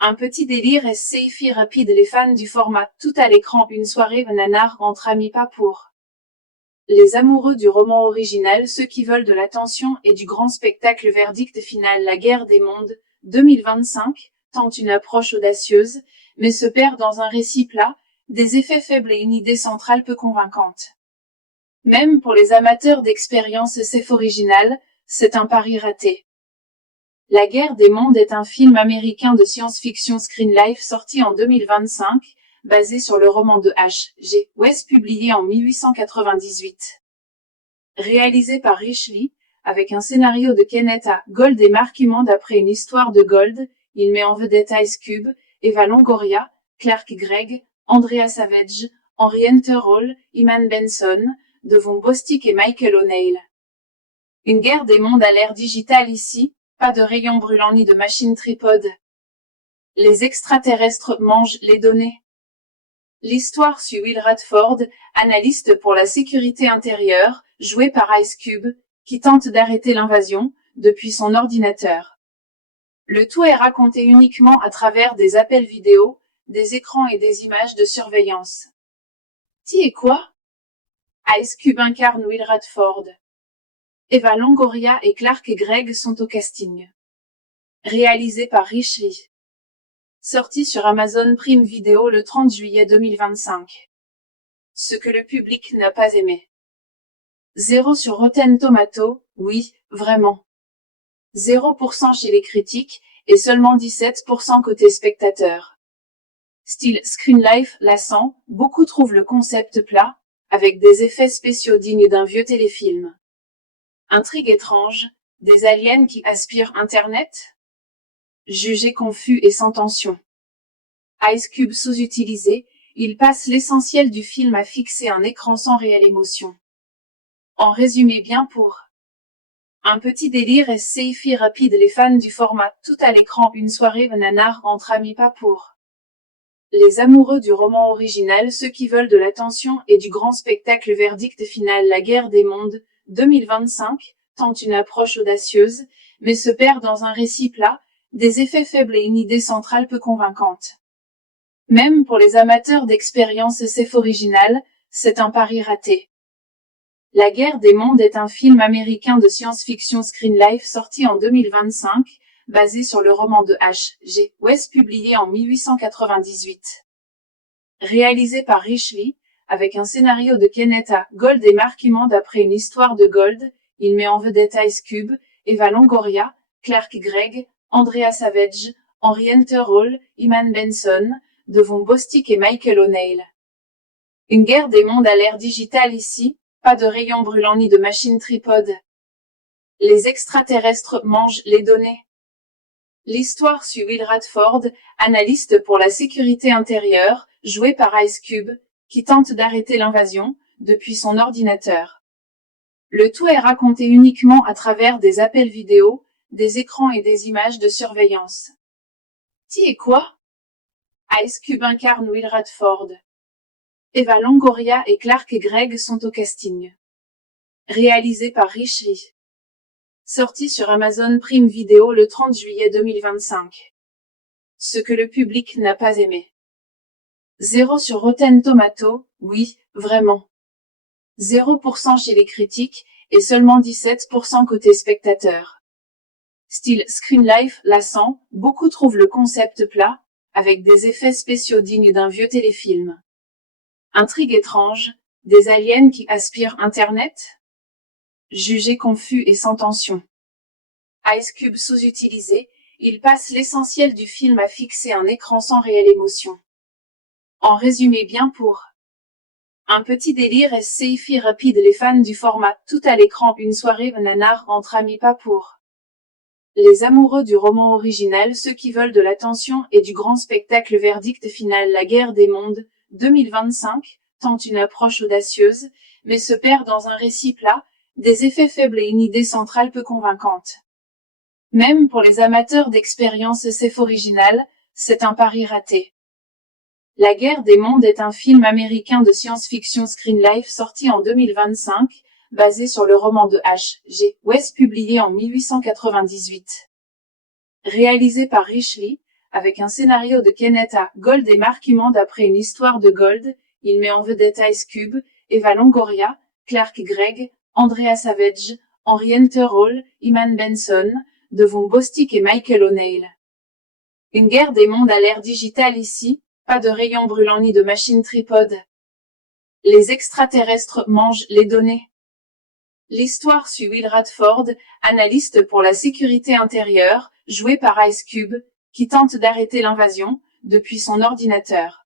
un petit délire et sci-fi rapide. Les fans du format tout à l'écran, une soirée nanar entre amis, pas pour les amoureux du roman original, ceux qui veulent de l'attention et du grand spectacle. Verdict final. La guerre des mondes 2025 tente une approche audacieuse, mais se perd dans un récit plat, des effets faibles et une idée centrale peu convaincante. Même pour les amateurs d'expérience SF originale, c'est un pari raté. La guerre des mondes est un film américain de science-fiction Screen Life sorti en 2025, basé sur le roman de H.G. Wells publié en 1898. Réalisé par Rich Lee, avec un scénario de Kenneth A. Gold et Mark Emmond d'après une histoire de Gold, il met en vedette Ice Cube, Eva Longoria, Clark Gregg, Andrea Savage, Henry Hunter Hall, Iman Benson, de Von Bostic et Michael O'Neill. Une guerre des mondes à l'ère digitale ici, pas de rayons brûlants ni de machines tripodes. Les extraterrestres mangent les données. L'histoire suit Will Radford, analyste pour la sécurité intérieure, joué par Ice Cube, qui tente d'arrêter l'invasion, depuis son ordinateur. Le tout est raconté uniquement à travers des appels vidéo, des écrans et des images de surveillance. Qui et quoi? Ice Cube incarne Will Radford. Eva Longoria et Clark Gregg sont au casting. Réalisé par Rich Lee. Sorti sur Amazon Prime Video le 30 juillet 2025. Ce que le public n'a pas aimé. 0 sur Rotten Tomatoes, oui, vraiment. 0% chez les critiques, et seulement 17% côté spectateurs. Style Screen Life lassant, beaucoup trouvent le concept plat, avec des effets spéciaux dignes d'un vieux téléfilm. Intrigue étrange, des aliens qui aspirent Internet? Jugé confus et sans tension. Ice Cube sous-utilisé, il passe l'essentiel du film à fixer un écran sans réelle émotion. En résumé bien pour un petit délire et sci-fi rapide. Les fans du format tout à l'écran, une soirée nanar entre amis, pas pour les amoureux du roman original, ceux qui veulent de l'attention et du grand spectacle. Verdict final. La guerre des mondes 2025 tente une approche audacieuse, mais se perd dans un récit plat, des effets faibles et une idée centrale peu convaincante. Même pour les amateurs d'expérience SF originale, c'est un pari raté. La guerre des mondes est un film américain de science-fiction Screen Life sorti en 2025, basé sur le roman de H.G. Wells publié en 1898. Réalisé par Rich Lee, avec un scénario de Kenneth A. Gold et Mark Emmond d'après une histoire de Gold, il met en vedette Ice Cube, Eva Longoria, Clark Gregg, Andrea Savage, Henry Hunter Hall, Iman Benson, de Von Bostic et Michael O'Neill. Une guerre des mondes à l'ère digitale ici, pas de rayons brûlants ni de machines tripodes. Les extraterrestres mangent les données. L'histoire suit Will Radford, analyste pour la sécurité intérieure, joué par Ice Cube, qui tente d'arrêter l'invasion, depuis son ordinateur. Le tout est raconté uniquement à travers des appels vidéo, des écrans et des images de surveillance. Qui et quoi? Ice Cube incarne Will Radford. Eva Longoria et Clark Gregg sont au casting. Réalisé par Rich Lee. Sorti sur Amazon Prime Video le 30 juillet 2025. Ce que le public n'a pas aimé. 0 sur Rotten Tomatoes, oui, vraiment. 0% chez les critiques, et seulement 17% côté spectateurs. Style Screen Life, lassant, beaucoup trouvent le concept plat, avec des effets spéciaux dignes d'un vieux téléfilm. Intrigue étrange, des aliens qui aspirent Internet? Jugé confus et sans tension. Ice Cube sous-utilisé, il passe l'essentiel du film à fixer un écran sans réelle émotion. En résumé bien pour un petit délire et sci-fi rapide. Les fans du format tout à l'écran, une soirée nanar entre amis, pas pour les amoureux du roman original, ceux qui veulent de l'attention et du grand spectacle. Verdict final. La guerre des mondes, 2025, tente une approche audacieuse, mais se perd dans un récit plat, des effets faibles et une idée centrale peu convaincante. Même pour les amateurs d'expérience SF originale, c'est un pari raté. La guerre des mondes est un film américain de science-fiction Screen Life sorti en 2025, basé sur le roman de H.G. Wells publié en 1898. Réalisé par Rich Lee, avec un scénario de Kenneth A. Gold et Mark Emmond d'après une histoire de Gold, il met en vedette Ice Cube, Eva Longoria, Clark Gregg, Andrea Savage, Henry Hall, Iman Benson, Devon Bostick et Michael O'Neill. Une guerre des mondes à l'ère digitale ici, pas de rayons brûlants ni de machines tripodes. Les extraterrestres mangent les données. L'histoire suit Will Radford, analyste pour la sécurité intérieure, joué par Ice Cube, qui tente d'arrêter l'invasion, depuis son ordinateur.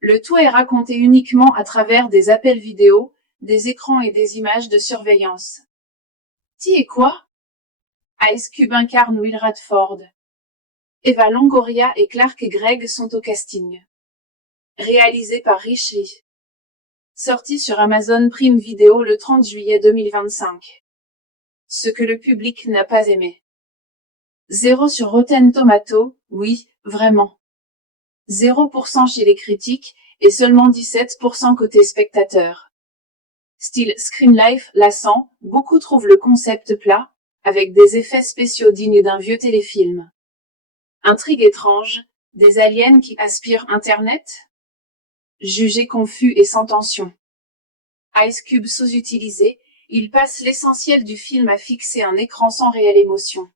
Le tout est raconté uniquement à travers des appels vidéo, des écrans et des images de surveillance. Qui et quoi? Ice Cube incarne Will Radford. Eva Longoria et Clark Gregg sont au casting. Réalisé par Rich Lee. Sorti sur Amazon Prime Video le 30 juillet 2025. Ce que le public n'a pas aimé. 0 sur Rotten Tomatoes, oui, vraiment. 0% chez les critiques, et seulement 17% côté spectateurs. Style Screen Life, lassant, beaucoup trouvent le concept plat, avec des effets spéciaux dignes d'un vieux téléfilm. Intrigue étrange, des aliens qui aspirent Internet? Jugé confus et sans tension. Ice Cube sous-utilisé, il passe l'essentiel du film à fixer un écran sans réelle émotion.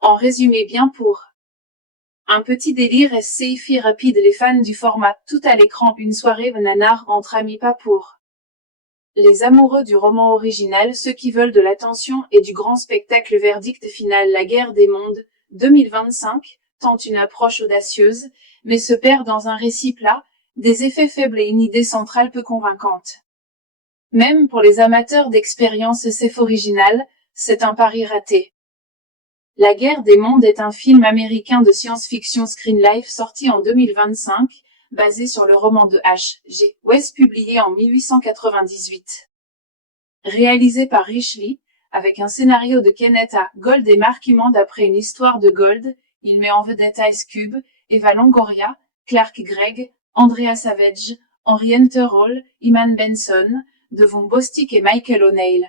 En résumé bien pour un petit délire et sci-fi rapide. Les fans du format tout à l'écran, une soirée nanar entre amis, pas pour les amoureux du roman original, ceux qui veulent de l'attention et du grand spectacle. Verdict final. La guerre des mondes, 2025, tente une approche audacieuse, mais se perd dans un récit plat, des effets faibles et une idée centrale peu convaincante. Même pour les amateurs d'expérience SF originale, c'est un pari raté. La guerre des mondes est un film américain de science-fiction Screen Life sorti en 2025, basé sur le roman de H.G. Wells publié en 1898. Réalisé par Rich Lee, avec un scénario de Kenneth A. Gold et Mark Emmond d'après une histoire de Gold, il met en vedette Ice Cube, Eva Longoria, Clark Gregg, Andrea Savage, Henry Hall, Iman Benson, Devon Bostick et Michael O'Neill.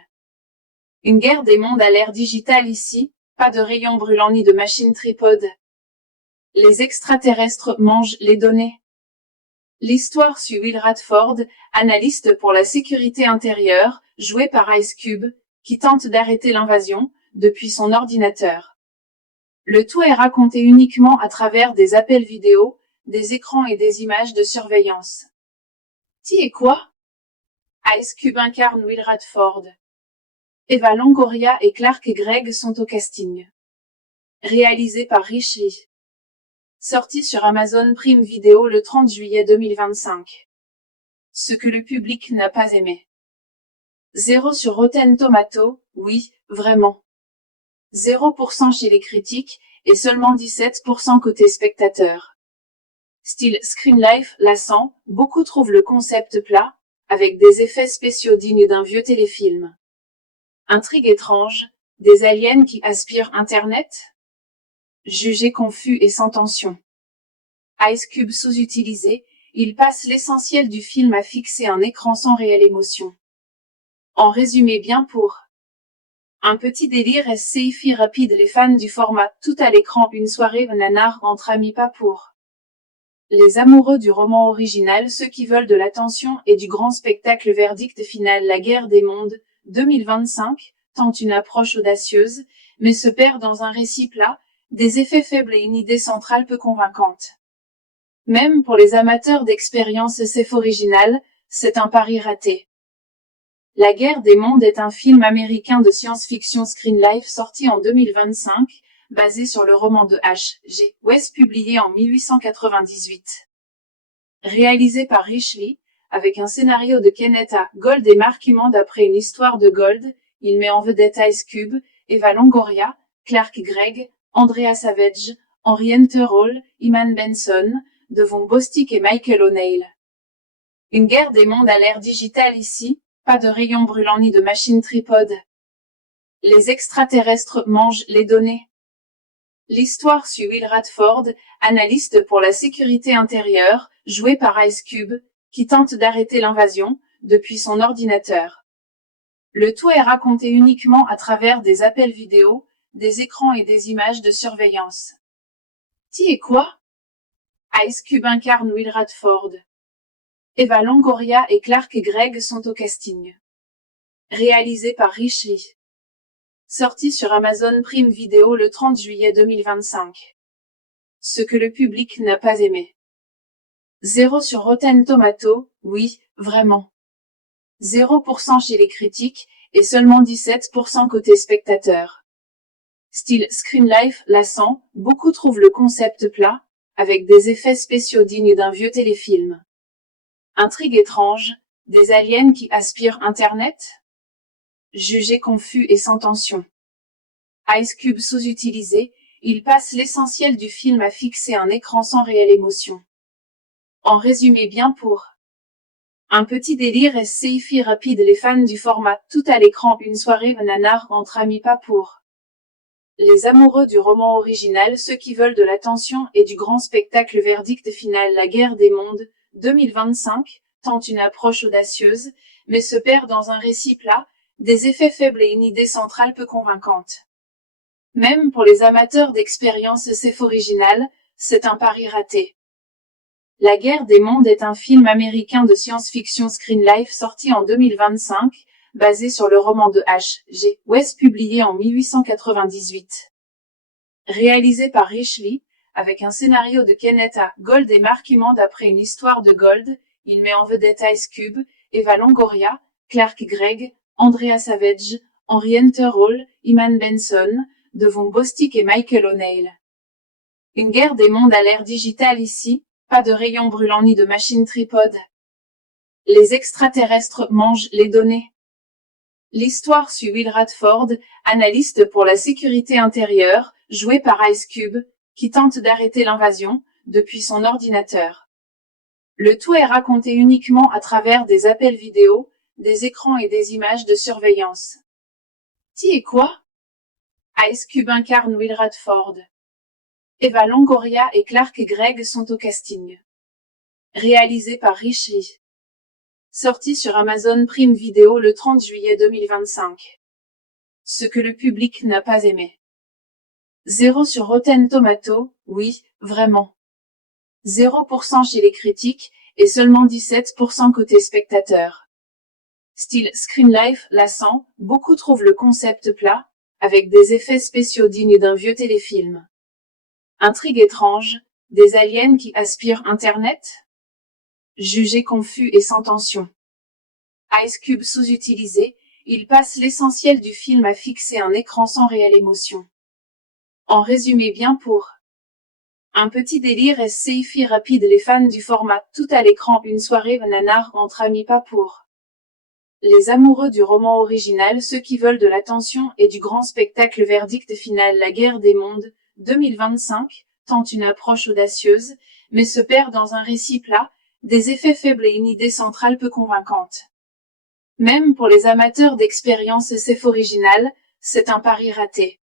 Une guerre des mondes à l'ère digitale ici, pas de rayons brûlants ni de machines tripodes. Les extraterrestres mangent les données. L'histoire suit Will Radford, analyste pour la sécurité intérieure, joué par Ice Cube, qui tente d'arrêter l'invasion, depuis son ordinateur. Le tout est raconté uniquement à travers des appels vidéo, des écrans et des images de surveillance. Qui et quoi? Ice Cube incarne Will Radford. Eva Longoria et Clark Gregg sont au casting. Réalisé par Rich Lee. Sorti sur Amazon Prime Video le 30 juillet 2025. Ce que le public n'a pas aimé. 0 sur Rotten Tomatoes, oui, vraiment. 0% chez les critiques, et seulement 17% côté spectateurs. Style Screen Life, lassant, beaucoup trouvent le concept plat, avec des effets spéciaux dignes d'un vieux téléfilm. Intrigue étrange, des aliens qui aspirent Internet? Jugé confus et sans tension. Ice Cube sous-utilisé, il passe l'essentiel du film à fixer un écran sans réelle émotion. En résumé bien pour Un petit délire sci-fi rapide. Les fans du format tout à l'écran, une soirée nanar entre amis, pas pour les amoureux du roman original, ceux qui veulent de l'attention et du grand spectacle. Verdict final. La guerre des mondes, 2025, tente une approche audacieuse, mais se perd dans un récit plat, des effets faibles et une idée centrale peu convaincante. Même pour les amateurs d'expérience SF originale, c'est un pari raté. La guerre des mondes est un film américain de science-fiction Screen Life sorti en 2025, basé sur le roman de H.G. Wells publié en 1898. Réalisé par Rich Lee, avec un scénario de Kenneth A. Gold et Mark Emmond d'après une histoire de Gold, il met en vedette Ice Cube, Eva Longoria, Clark Gregg, Andrea Savage, Henriette Hall, Iman Benson, Devon Bostick et Michael O'Neill. Une guerre des mondes à l'ère digitale ici, pas de rayons brûlants ni de machines tripodes. Les extraterrestres mangent les données. L'histoire suit Will Radford, analyste pour la sécurité intérieure, joué par Ice Cube, qui tente d'arrêter l'invasion, depuis son ordinateur. Le tout est raconté uniquement à travers des appels vidéo, des écrans et des images de surveillance. Qui est quoi? Ice Cube incarne Will Radford. Eva Longoria et Clark Gregg sont au casting. Réalisé par Rich Lee. Sorti sur Amazon Prime Video le 30 juillet 2025. Ce que le public n'a pas aimé. 0 sur Rotten Tomatoes, oui, vraiment. 0% chez les critiques, et seulement 17% côté spectateurs. Style Screen Life lassant, beaucoup trouvent le concept plat, avec des effets spéciaux dignes d'un vieux téléfilm. Intrigue étrange, des aliens qui aspirent Internet? Jugé confus et sans tension. Ice Cube sous-utilisé, il passe l'essentiel du film à fixer un écran sans réelle émotion. En résumé bien pour un petit délire sci-fi rapide. Les fans du format tout à l'écran, une soirée nanar entre amis, pas pour les amoureux du roman original, ceux qui veulent de l'attention et du grand spectacle. Verdict final. La guerre des mondes, 2025, tente une approche audacieuse, mais se perd dans un récit plat, des effets faibles et une idée centrale peu convaincante. Même pour les amateurs d'expérience SF originale, c'est un pari raté. La guerre des mondes est un film américain de science-fiction Screen Life sorti en 2025, basé sur le roman de H.G. Wells publié en 1898. Réalisé par Rich Lee, avec un scénario de Kenneth A. Gold et Mark Emmond d'après une histoire de Gold, il met en vedette Ice Cube, Eva Longoria, Clark Gregg, Andrea Savage, Henriette Hall, Iman Benson, Devon Bostick et Michael O'Neill. Une guerre des mondes à l'ère digitale ici, pas de rayons brûlants ni de machines tripodes. Les extraterrestres mangent les données. L'histoire suit Will Radford, analyste pour la sécurité intérieure, joué par Ice Cube, qui tente d'arrêter l'invasion, depuis son ordinateur. Le tout est raconté uniquement à travers des appels vidéo, des écrans et des images de surveillance. Qui est quoi? Ice Cube incarne Will Radford. Eva Longoria et Clark Gregg sont au casting. Réalisé par Rich Lee. Sorti sur Amazon Prime Video le 30 juillet 2025. Ce que le public n'a pas aimé. 0 sur Rotten Tomatoes, oui, vraiment. 0% chez les critiques, et seulement 17% côté spectateurs. Style Screen Life lassant, beaucoup trouvent le concept plat, avec des effets spéciaux dignes d'un vieux téléfilm. Intrigue étrange, des aliens qui aspirent Internet? Jugé confus et sans tension. Ice Cube sous-utilisé, il passe l'essentiel du film à fixer un écran sans réelle émotion. En résumé bien pour un petit délire sci-fi rapide. Les fans du format tout à l'écran, une soirée nanar entre amis, pas pour les amoureux du roman original, ceux qui veulent de l'attention et du grand spectacle. Verdict final. La guerre des mondes, 2025, tente une approche audacieuse, mais se perd dans un récit plat, des effets faibles et une idée centrale peu convaincante. Même pour les amateurs d'expérience SF originale, c'est un pari raté.